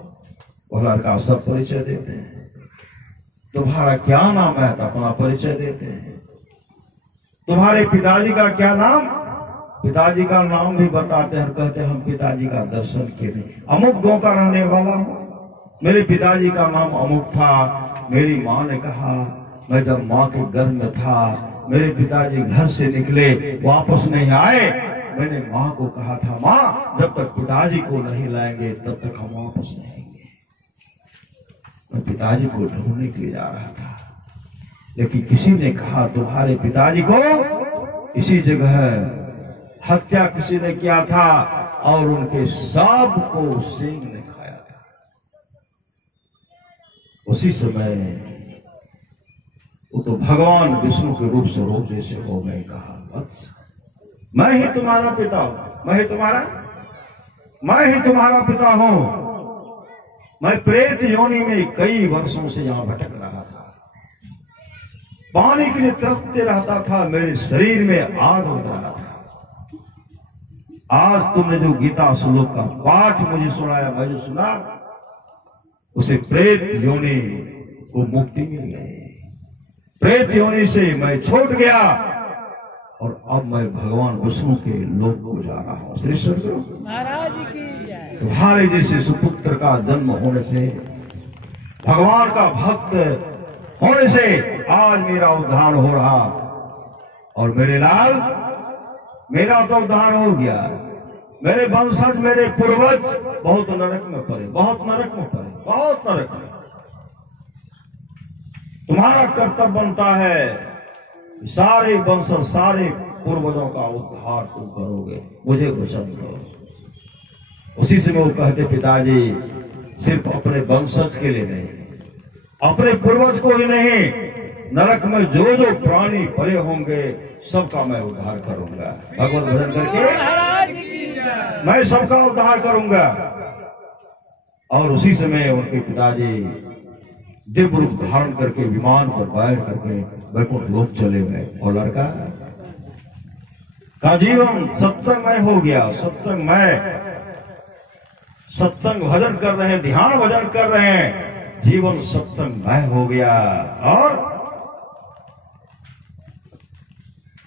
वह लड़का सब परिचय देते हैं। तुम्हारा क्या नाम है? तो अपना परिचय देते हैं। तुम्हारे पिताजी का क्या नाम? पिताजी का नाम भी बताते हैं। कहते हैं हम पिताजी का दर्शन किए नहीं, अमुक गांव का रहने वाला हूं, मेरे पिताजी का नाम अमुक था। मेरी मां ने कहा मैं जब मां के गर्भ में था, मेरे पिताजी घर से निकले वापस नहीं आए। मैंने मां को कहा था, मां जब तक पिताजी को नहीं लाएंगे तब तक हम वापस नहीं आएंगे। मैं पिताजी को ढूंढने के लिए जा रहा था, लेकिन किसी ने कहा तुम्हारे पिताजी को इसी जगह हत्या किसी ने किया था और उनके सब को सिंह ने खाया था। उसी समय वो तो भगवान विष्णु के रूप स्वरूप जैसे हो गए। कहा, वत्स मैं ही तुम्हारा पिता हूं, मैं ही तुम्हारा पिता हूं। मैं प्रेत योनि में कई वर्षों से यहां भटक रहा था, पानी के लिए तड़पते रहता था, मेरे शरीर में आग हो रहा था। आज तुमने जो गीता श्लोक का पाठ मुझे सुनाया, मैं जो सुना, उसे प्रेत योनि को मुक्ति मिल गई। प्रेत योनि से मैं छूट गया और अब मैं भगवान विष्णु के लोक को जा रहा हूं। श्री सद्गुरु महाराज की जय। तुम्हारे जैसे सुपुत्र का जन्म होने से, भगवान का भक्त होने से आज मेरा उद्धार हो रहा। और मेरे लाल, मेरा तो उद्धार हो गया। मेरे वंशज, मेरे पूर्वज बहुत नरक में पड़े, बहुत नरक में पड़े, बहुत नरक में। तुम्हारा कर्तव्य बनता है सारे वंशज, सारे पूर्वजों का उद्धार तुम करोगे, मुझे वचन दो। उसी से वो कहते, पिताजी सिर्फ अपने वंशज के लिए नहीं, अपने पूर्वज को ही नहीं, नरक में जो जो प्राणी पड़े होंगे सबका मैं उद्धार करूंगा। भगवत भजन करके मैं सबका उद्धार करूंगा। और उसी समय उनके पिताजी दिव्य रूप धारण करके विमान पर बैठ करके वैकुंठ लोक चले गए। और लड़का का जीवन सत्संगमय हो गया। सत्संग भजन कर रहे हैं, ध्यान भजन कर रहे हैं, जीवन सत्संगमय हो गया।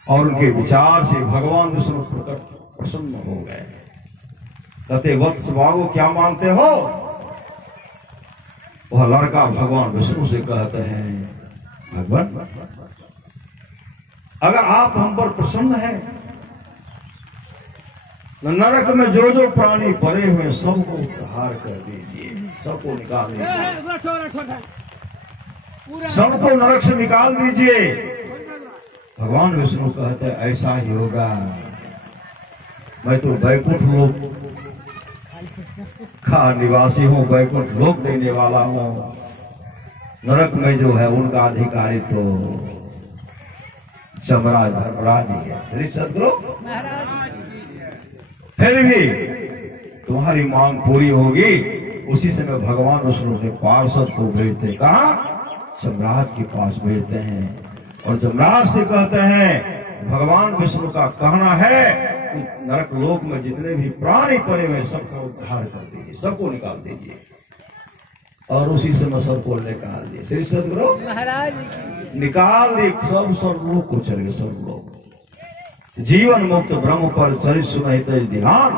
और उनके विचार से भगवान विष्णु प्रसन्न हो गए। कहते, वत्स बाबू क्या मानते हो? वह लड़का भगवान विष्णु से कहते हैं, भगवान अगर आप हम पर प्रसन्न हैं, नरक में जो जो प्राणी पड़े हुए सबको उद्धार कर दीजिए, सबको निकाल दीजिए, सबको नरक से निकाल दीजिए। भगवान विष्णु कहते हैं ऐसा ही होगा, मैं तो वैकुंठ लोक का निवासी हूं, वैकुंठ लोक देने वाला हूं, नरक में जो है उनका अधिकारी तो जमराज धर्मराज ही है। श्री सदगुरु फिर भी तुम्हारी मांग पूरी होगी। उसी समय भगवान विष्णु ने पार्षद को भेजते, कहा जमराज के पास भेजते हैं और जमराज से कहते हैं भगवान विष्णु का कहना है कि नरक लोक में जितने भी प्राणी पड़े हुए सबका उद्धार कर दीजिए, सबको निकाल दीजिए। और उसी समय सबको निकाल दिए। श्री सदगुरु महाराज निकाल दिए, सब लोग को चले गए, सब लोग। जीवन मुक्त ब्रह्म पर चरित सुनहित ध्यान,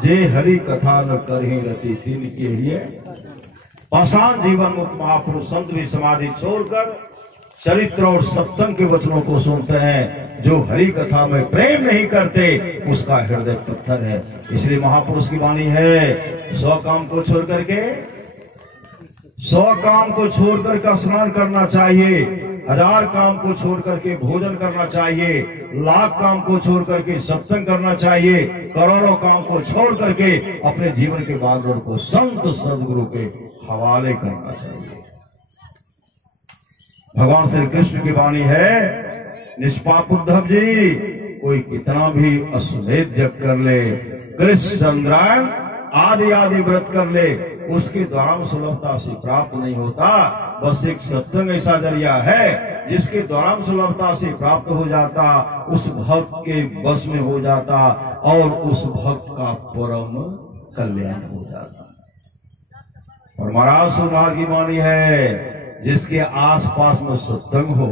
जे हरि कथा न करहि रति तीन के लिए। पाषाण जीवन मुक्त महापुरुष संत भी समाधि छोड़कर चरित्र और सत्संग के वचनों को सुनते हैं। जो हरि कथा में प्रेम नहीं करते उसका हृदय पत्थर है। इसलिए महापुरुष की वाणी है, 100 काम को छोड़ करके 100 काम को छोड़ करके स्नान करना चाहिए, 1000 काम को छोड़ करके भोजन करना चाहिए, 1,00,000 काम को छोड़ करके सत्संग करना चाहिए, करोड़ों काम को छोड़ करके अपने जीवन के बागडोर को संत सदगुरु के हवाले करना चाहिए। भगवान श्री कृष्ण की वाणी है, निष्पाप उद्धव जी, कोई कितना भी अश्वमेध यज्ञ कर ले, कृष्ण चंद्रायण आदि आदि व्रत कर ले, उसके द्वारा सुलभता से प्राप्त नहीं होता। बस एक सत्संग ऐसा जरिया है जिसके द्वारा सुलभता से प्राप्त हो जाता, उस भक्त के बस में हो जाता और उस भक्त का परम कल्याण हो जाता। और महाराज सुधार की वाणी है, जिसके आसपास में सत्संग हो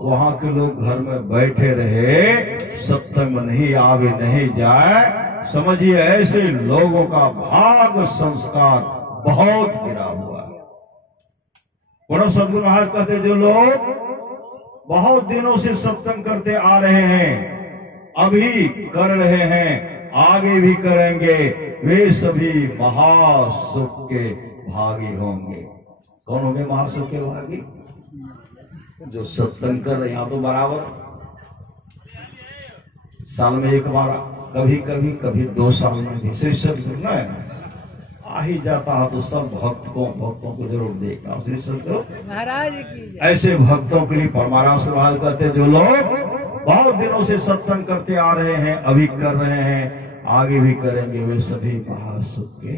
वहां के लोग घर में बैठे रहे, सत्संग नहीं आवे नहीं जाए, समझिए ऐसे लोगों का भाग संस्कार बहुत गिरा हुआ है। पूर्ण सदगुरु महाराज कहते, जो लोग बहुत दिनों से सत्संग करते आ रहे हैं, अभी कर रहे हैं, आगे भी करेंगे, वे सभी महासुख के भागी होंगे। कौन होंगे महासुख के भागी? जो सत्संग कर रहे हैं। यहाँ तो बराबर साल में एक बार, कभी 2 साल में भी श्री सदगुरु आ ही जाता है, तो सब भक्तों को जरूर देखना। श्री सदगुरु महाराज की ऐसे भक्तों के लिए परमारास महाराज कहते, जो लोग बहुत दिनों से सत्संग करते आ रहे हैं, अभी कर रहे हैं, आगे भी करेंगे, वे सभी महासुख के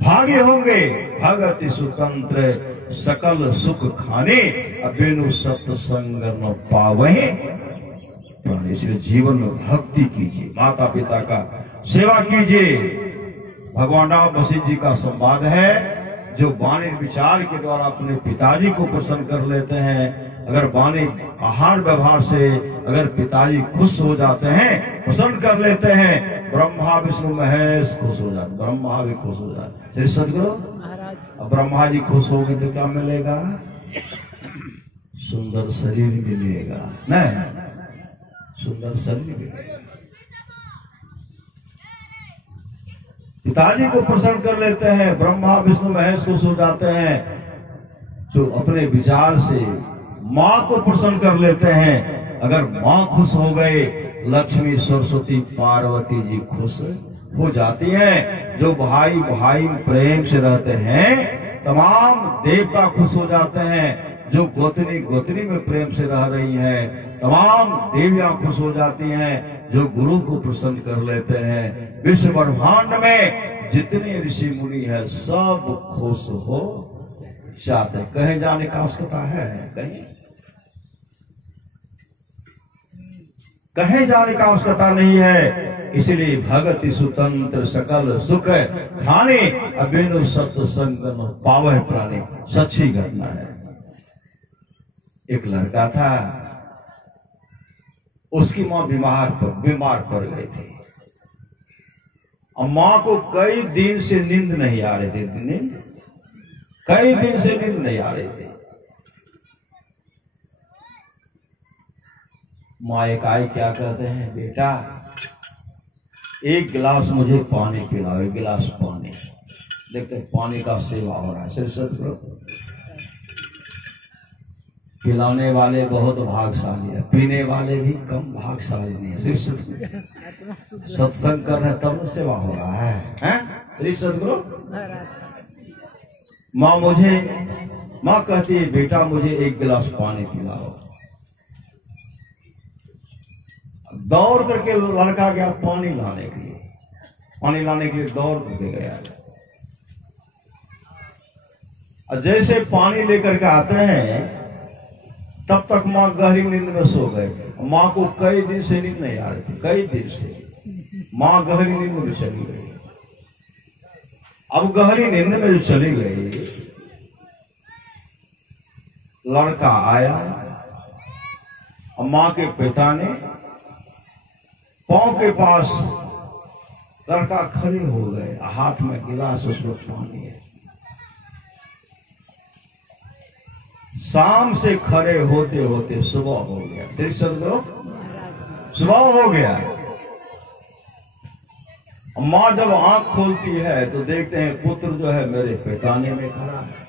भागी होंगे। भगति सुतंत्र सकल सुख खाने, अबिनु सत्संग न पावहि। इसलिए जीवन में भक्ति कीजिए, माता पिता का सेवा कीजिए। भगवान राम वशिष्ठ जी का संवाद है, जो वाणी विचार के द्वारा अपने पिताजी को प्रसन्न कर लेते हैं। अगर वाणी आहार व्यवहार से अगर पिताजी खुश हो जाते हैं, प्रसन्न कर लेते हैं, ब्रह्मा विष्णु महेश खुश हो जाते, ब्रह्मा भी खुश हो जाते। श्री सदगुरु महाराज अब ब्रह्मा जी खुश हो गए तो क्या मिलेगा? सुंदर शरीर मिलेगा, नहीं सुंदर शरीर मिलेगा। पिताजी को प्रसन्न कर लेते हैं, ब्रह्मा विष्णु महेश खुश हो जाते हैं। जो अपने विचार से माँ को प्रसन्न कर लेते हैं, अगर माँ खुश हो गए, लक्ष्मी सरस्वती पार्वती जी खुश हो जाती हैं। जो भाई भाई प्रेम से रहते हैं, तमाम देवता खुश हो जाते हैं। जो गोतनी गोतनी में प्रेम से रह रही हैं, तमाम देवियां खुश हो जाती हैं। जो गुरु को प्रसन्न कर लेते हैं, विश्व ब्रह्मांड में जितने ऋषि मुनि है सब खुश हो जाते हैं। कहीं जाने का आवश्यकता है? कहीं जाने का आवश्यकता नहीं है। इसलिए भगति सुतंत्र सकल सुख खाने, अबिनु सत्संग न पावहि प्राणी। सच्ची घटना है। एक लड़का था, उसकी मां बीमार पड़ गई थी। अब मां को कई दिन से नींद नहीं आ रही थी। नींद कई दिन से नींद नहीं आ रही थी। माँ एकाएक क्या कहते हैं, बेटा एक गिलास मुझे पानी पिलाओ, एक गिलास पानी। देखते पानी का सेवा हो रहा है। सिर्फ सत्संग पिलाने वाले बहुत भागशाली है, पीने वाले भी कम भागशाली नहीं है। सिर्फ सत्संग कर रहे तब सेवा हो रहा है, श्री सदगुरु। माँ कहती है बेटा मुझे एक गिलास पानी पिलाओ। दौड़ करके लड़का गया पानी लाने के लिए, दौड़ करके गया। और जैसे पानी लेकर के आते हैं तब तक माँ गहरी नींद में सो गए। माँ को कई दिन से नींद नहीं आ रही थी, कई दिन से माँ गहरी नींद में चली गई। अब गहरी नींद में जो चली गई, लड़का आया और माँ के पिता ने पांव के पास लड़का खड़े हो गए, हाथ में गिलास उसमें पानी है। शाम से खड़े होते होते सुबह हो गया। श्री सदगुरु, सुबह हो गया। माँ जब आंख खोलती है तो देखते हैं पुत्र जो है मेरे पैताने में खड़ा है।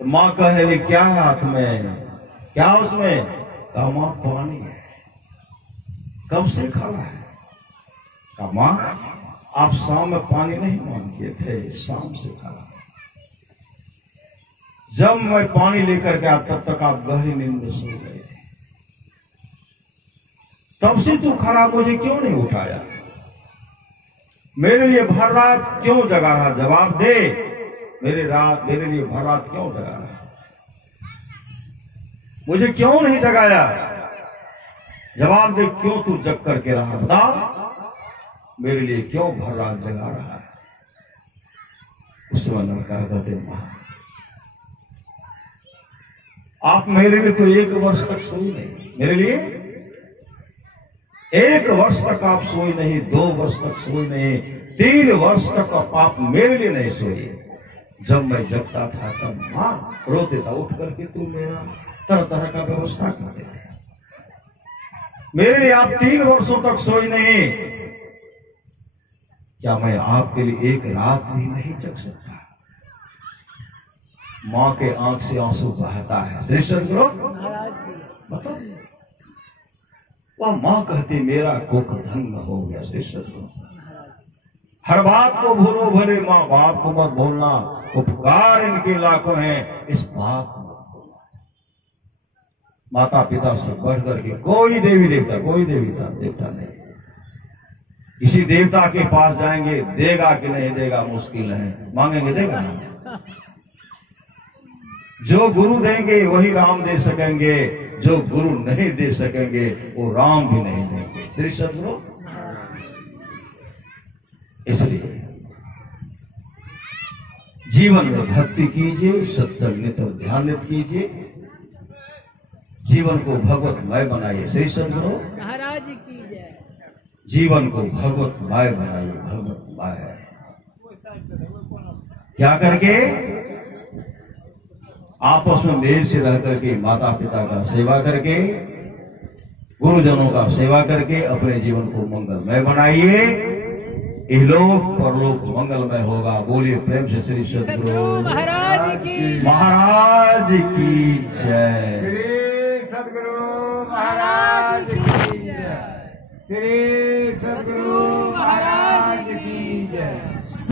तो माँ कहने लगी क्या है हाथ में, क्या उसमें? कहा माँ पानी है। कब से खड़ा है? कहा माँ आप शाम में पानी नहीं मांगे थे, शाम से खड़ा है। जब मैं पानी लेकर गया तब तक आप गहरी नींद में सो गए थे, तब से तू खड़ा, मुझे क्यों नहीं उठाया? मेरे लिए भर रात क्यों जगा रहा? जवाब दे, मेरे लिए भर रात क्यों जगा रहा? मुझे क्यों नहीं जगाया? जवाब दे, क्यों तू जग करके रहा? बता, मेरे लिए क्यों भर रात जगा रहा है? उस समय लड़का कहते मां आप मेरे लिए तो 1 वर्ष तक सोई नहीं, मेरे लिए 1 वर्ष तक आप सोई नहीं, 2 वर्ष तक सोई नहीं, 3 वर्ष तक आप मेरे लिए नहीं सोई। जब मैं जगता था तब मां रोते था, उठ करके तू मेरा तरह तरह का व्यवस्था करते थे। मेरे लिए आप 3 वर्षों तक सोई नहीं, क्या मैं आपके लिए 1 रात भी नहीं जग सकता? मां के आंख से आंसू बहता है। श्री सदगुरु बताओ, वह मां कहती मेरा कुख धन्य हो गया। श्री सदगुरु, हर बात को भूलो भले, मां बाप को मत भूलना, उपकार इनके लाखों हैं, इस बात को मत भूलना। माता पिता से बढ़ करके कोई देवी देवता नहीं। किसी देवता के पास जाएंगे, देगा कि नहीं देगा मुश्किल है, मांगेंगे देगा ना। जो गुरु देंगे वही राम दे सकेंगे, जो गुरु नहीं दे सकेंगे वो राम भी नहीं देंगे। श्री सदगुरु, इसलिए जीवन में भक्ति कीजिए, सत्संग नित्य ध्यानित कीजिए, जीवन को भगवतमय बनाइए। श्री सदगुरु महाराज की जय। जीवन को भगवतमय बनाइए, भगवतमय। क्या करके? आपस में मेल से रह करके, माता पिता का सेवा करके, गुरुजनों का सेवा करके अपने जीवन को मंगलमय बनाइए। इहलोक परलोक मंगलमय होगा। बोलिए प्रेम से श्री सदगुरु महाराज की जय। श्री सदगुरु महाराज की जय। श्री सदगुरु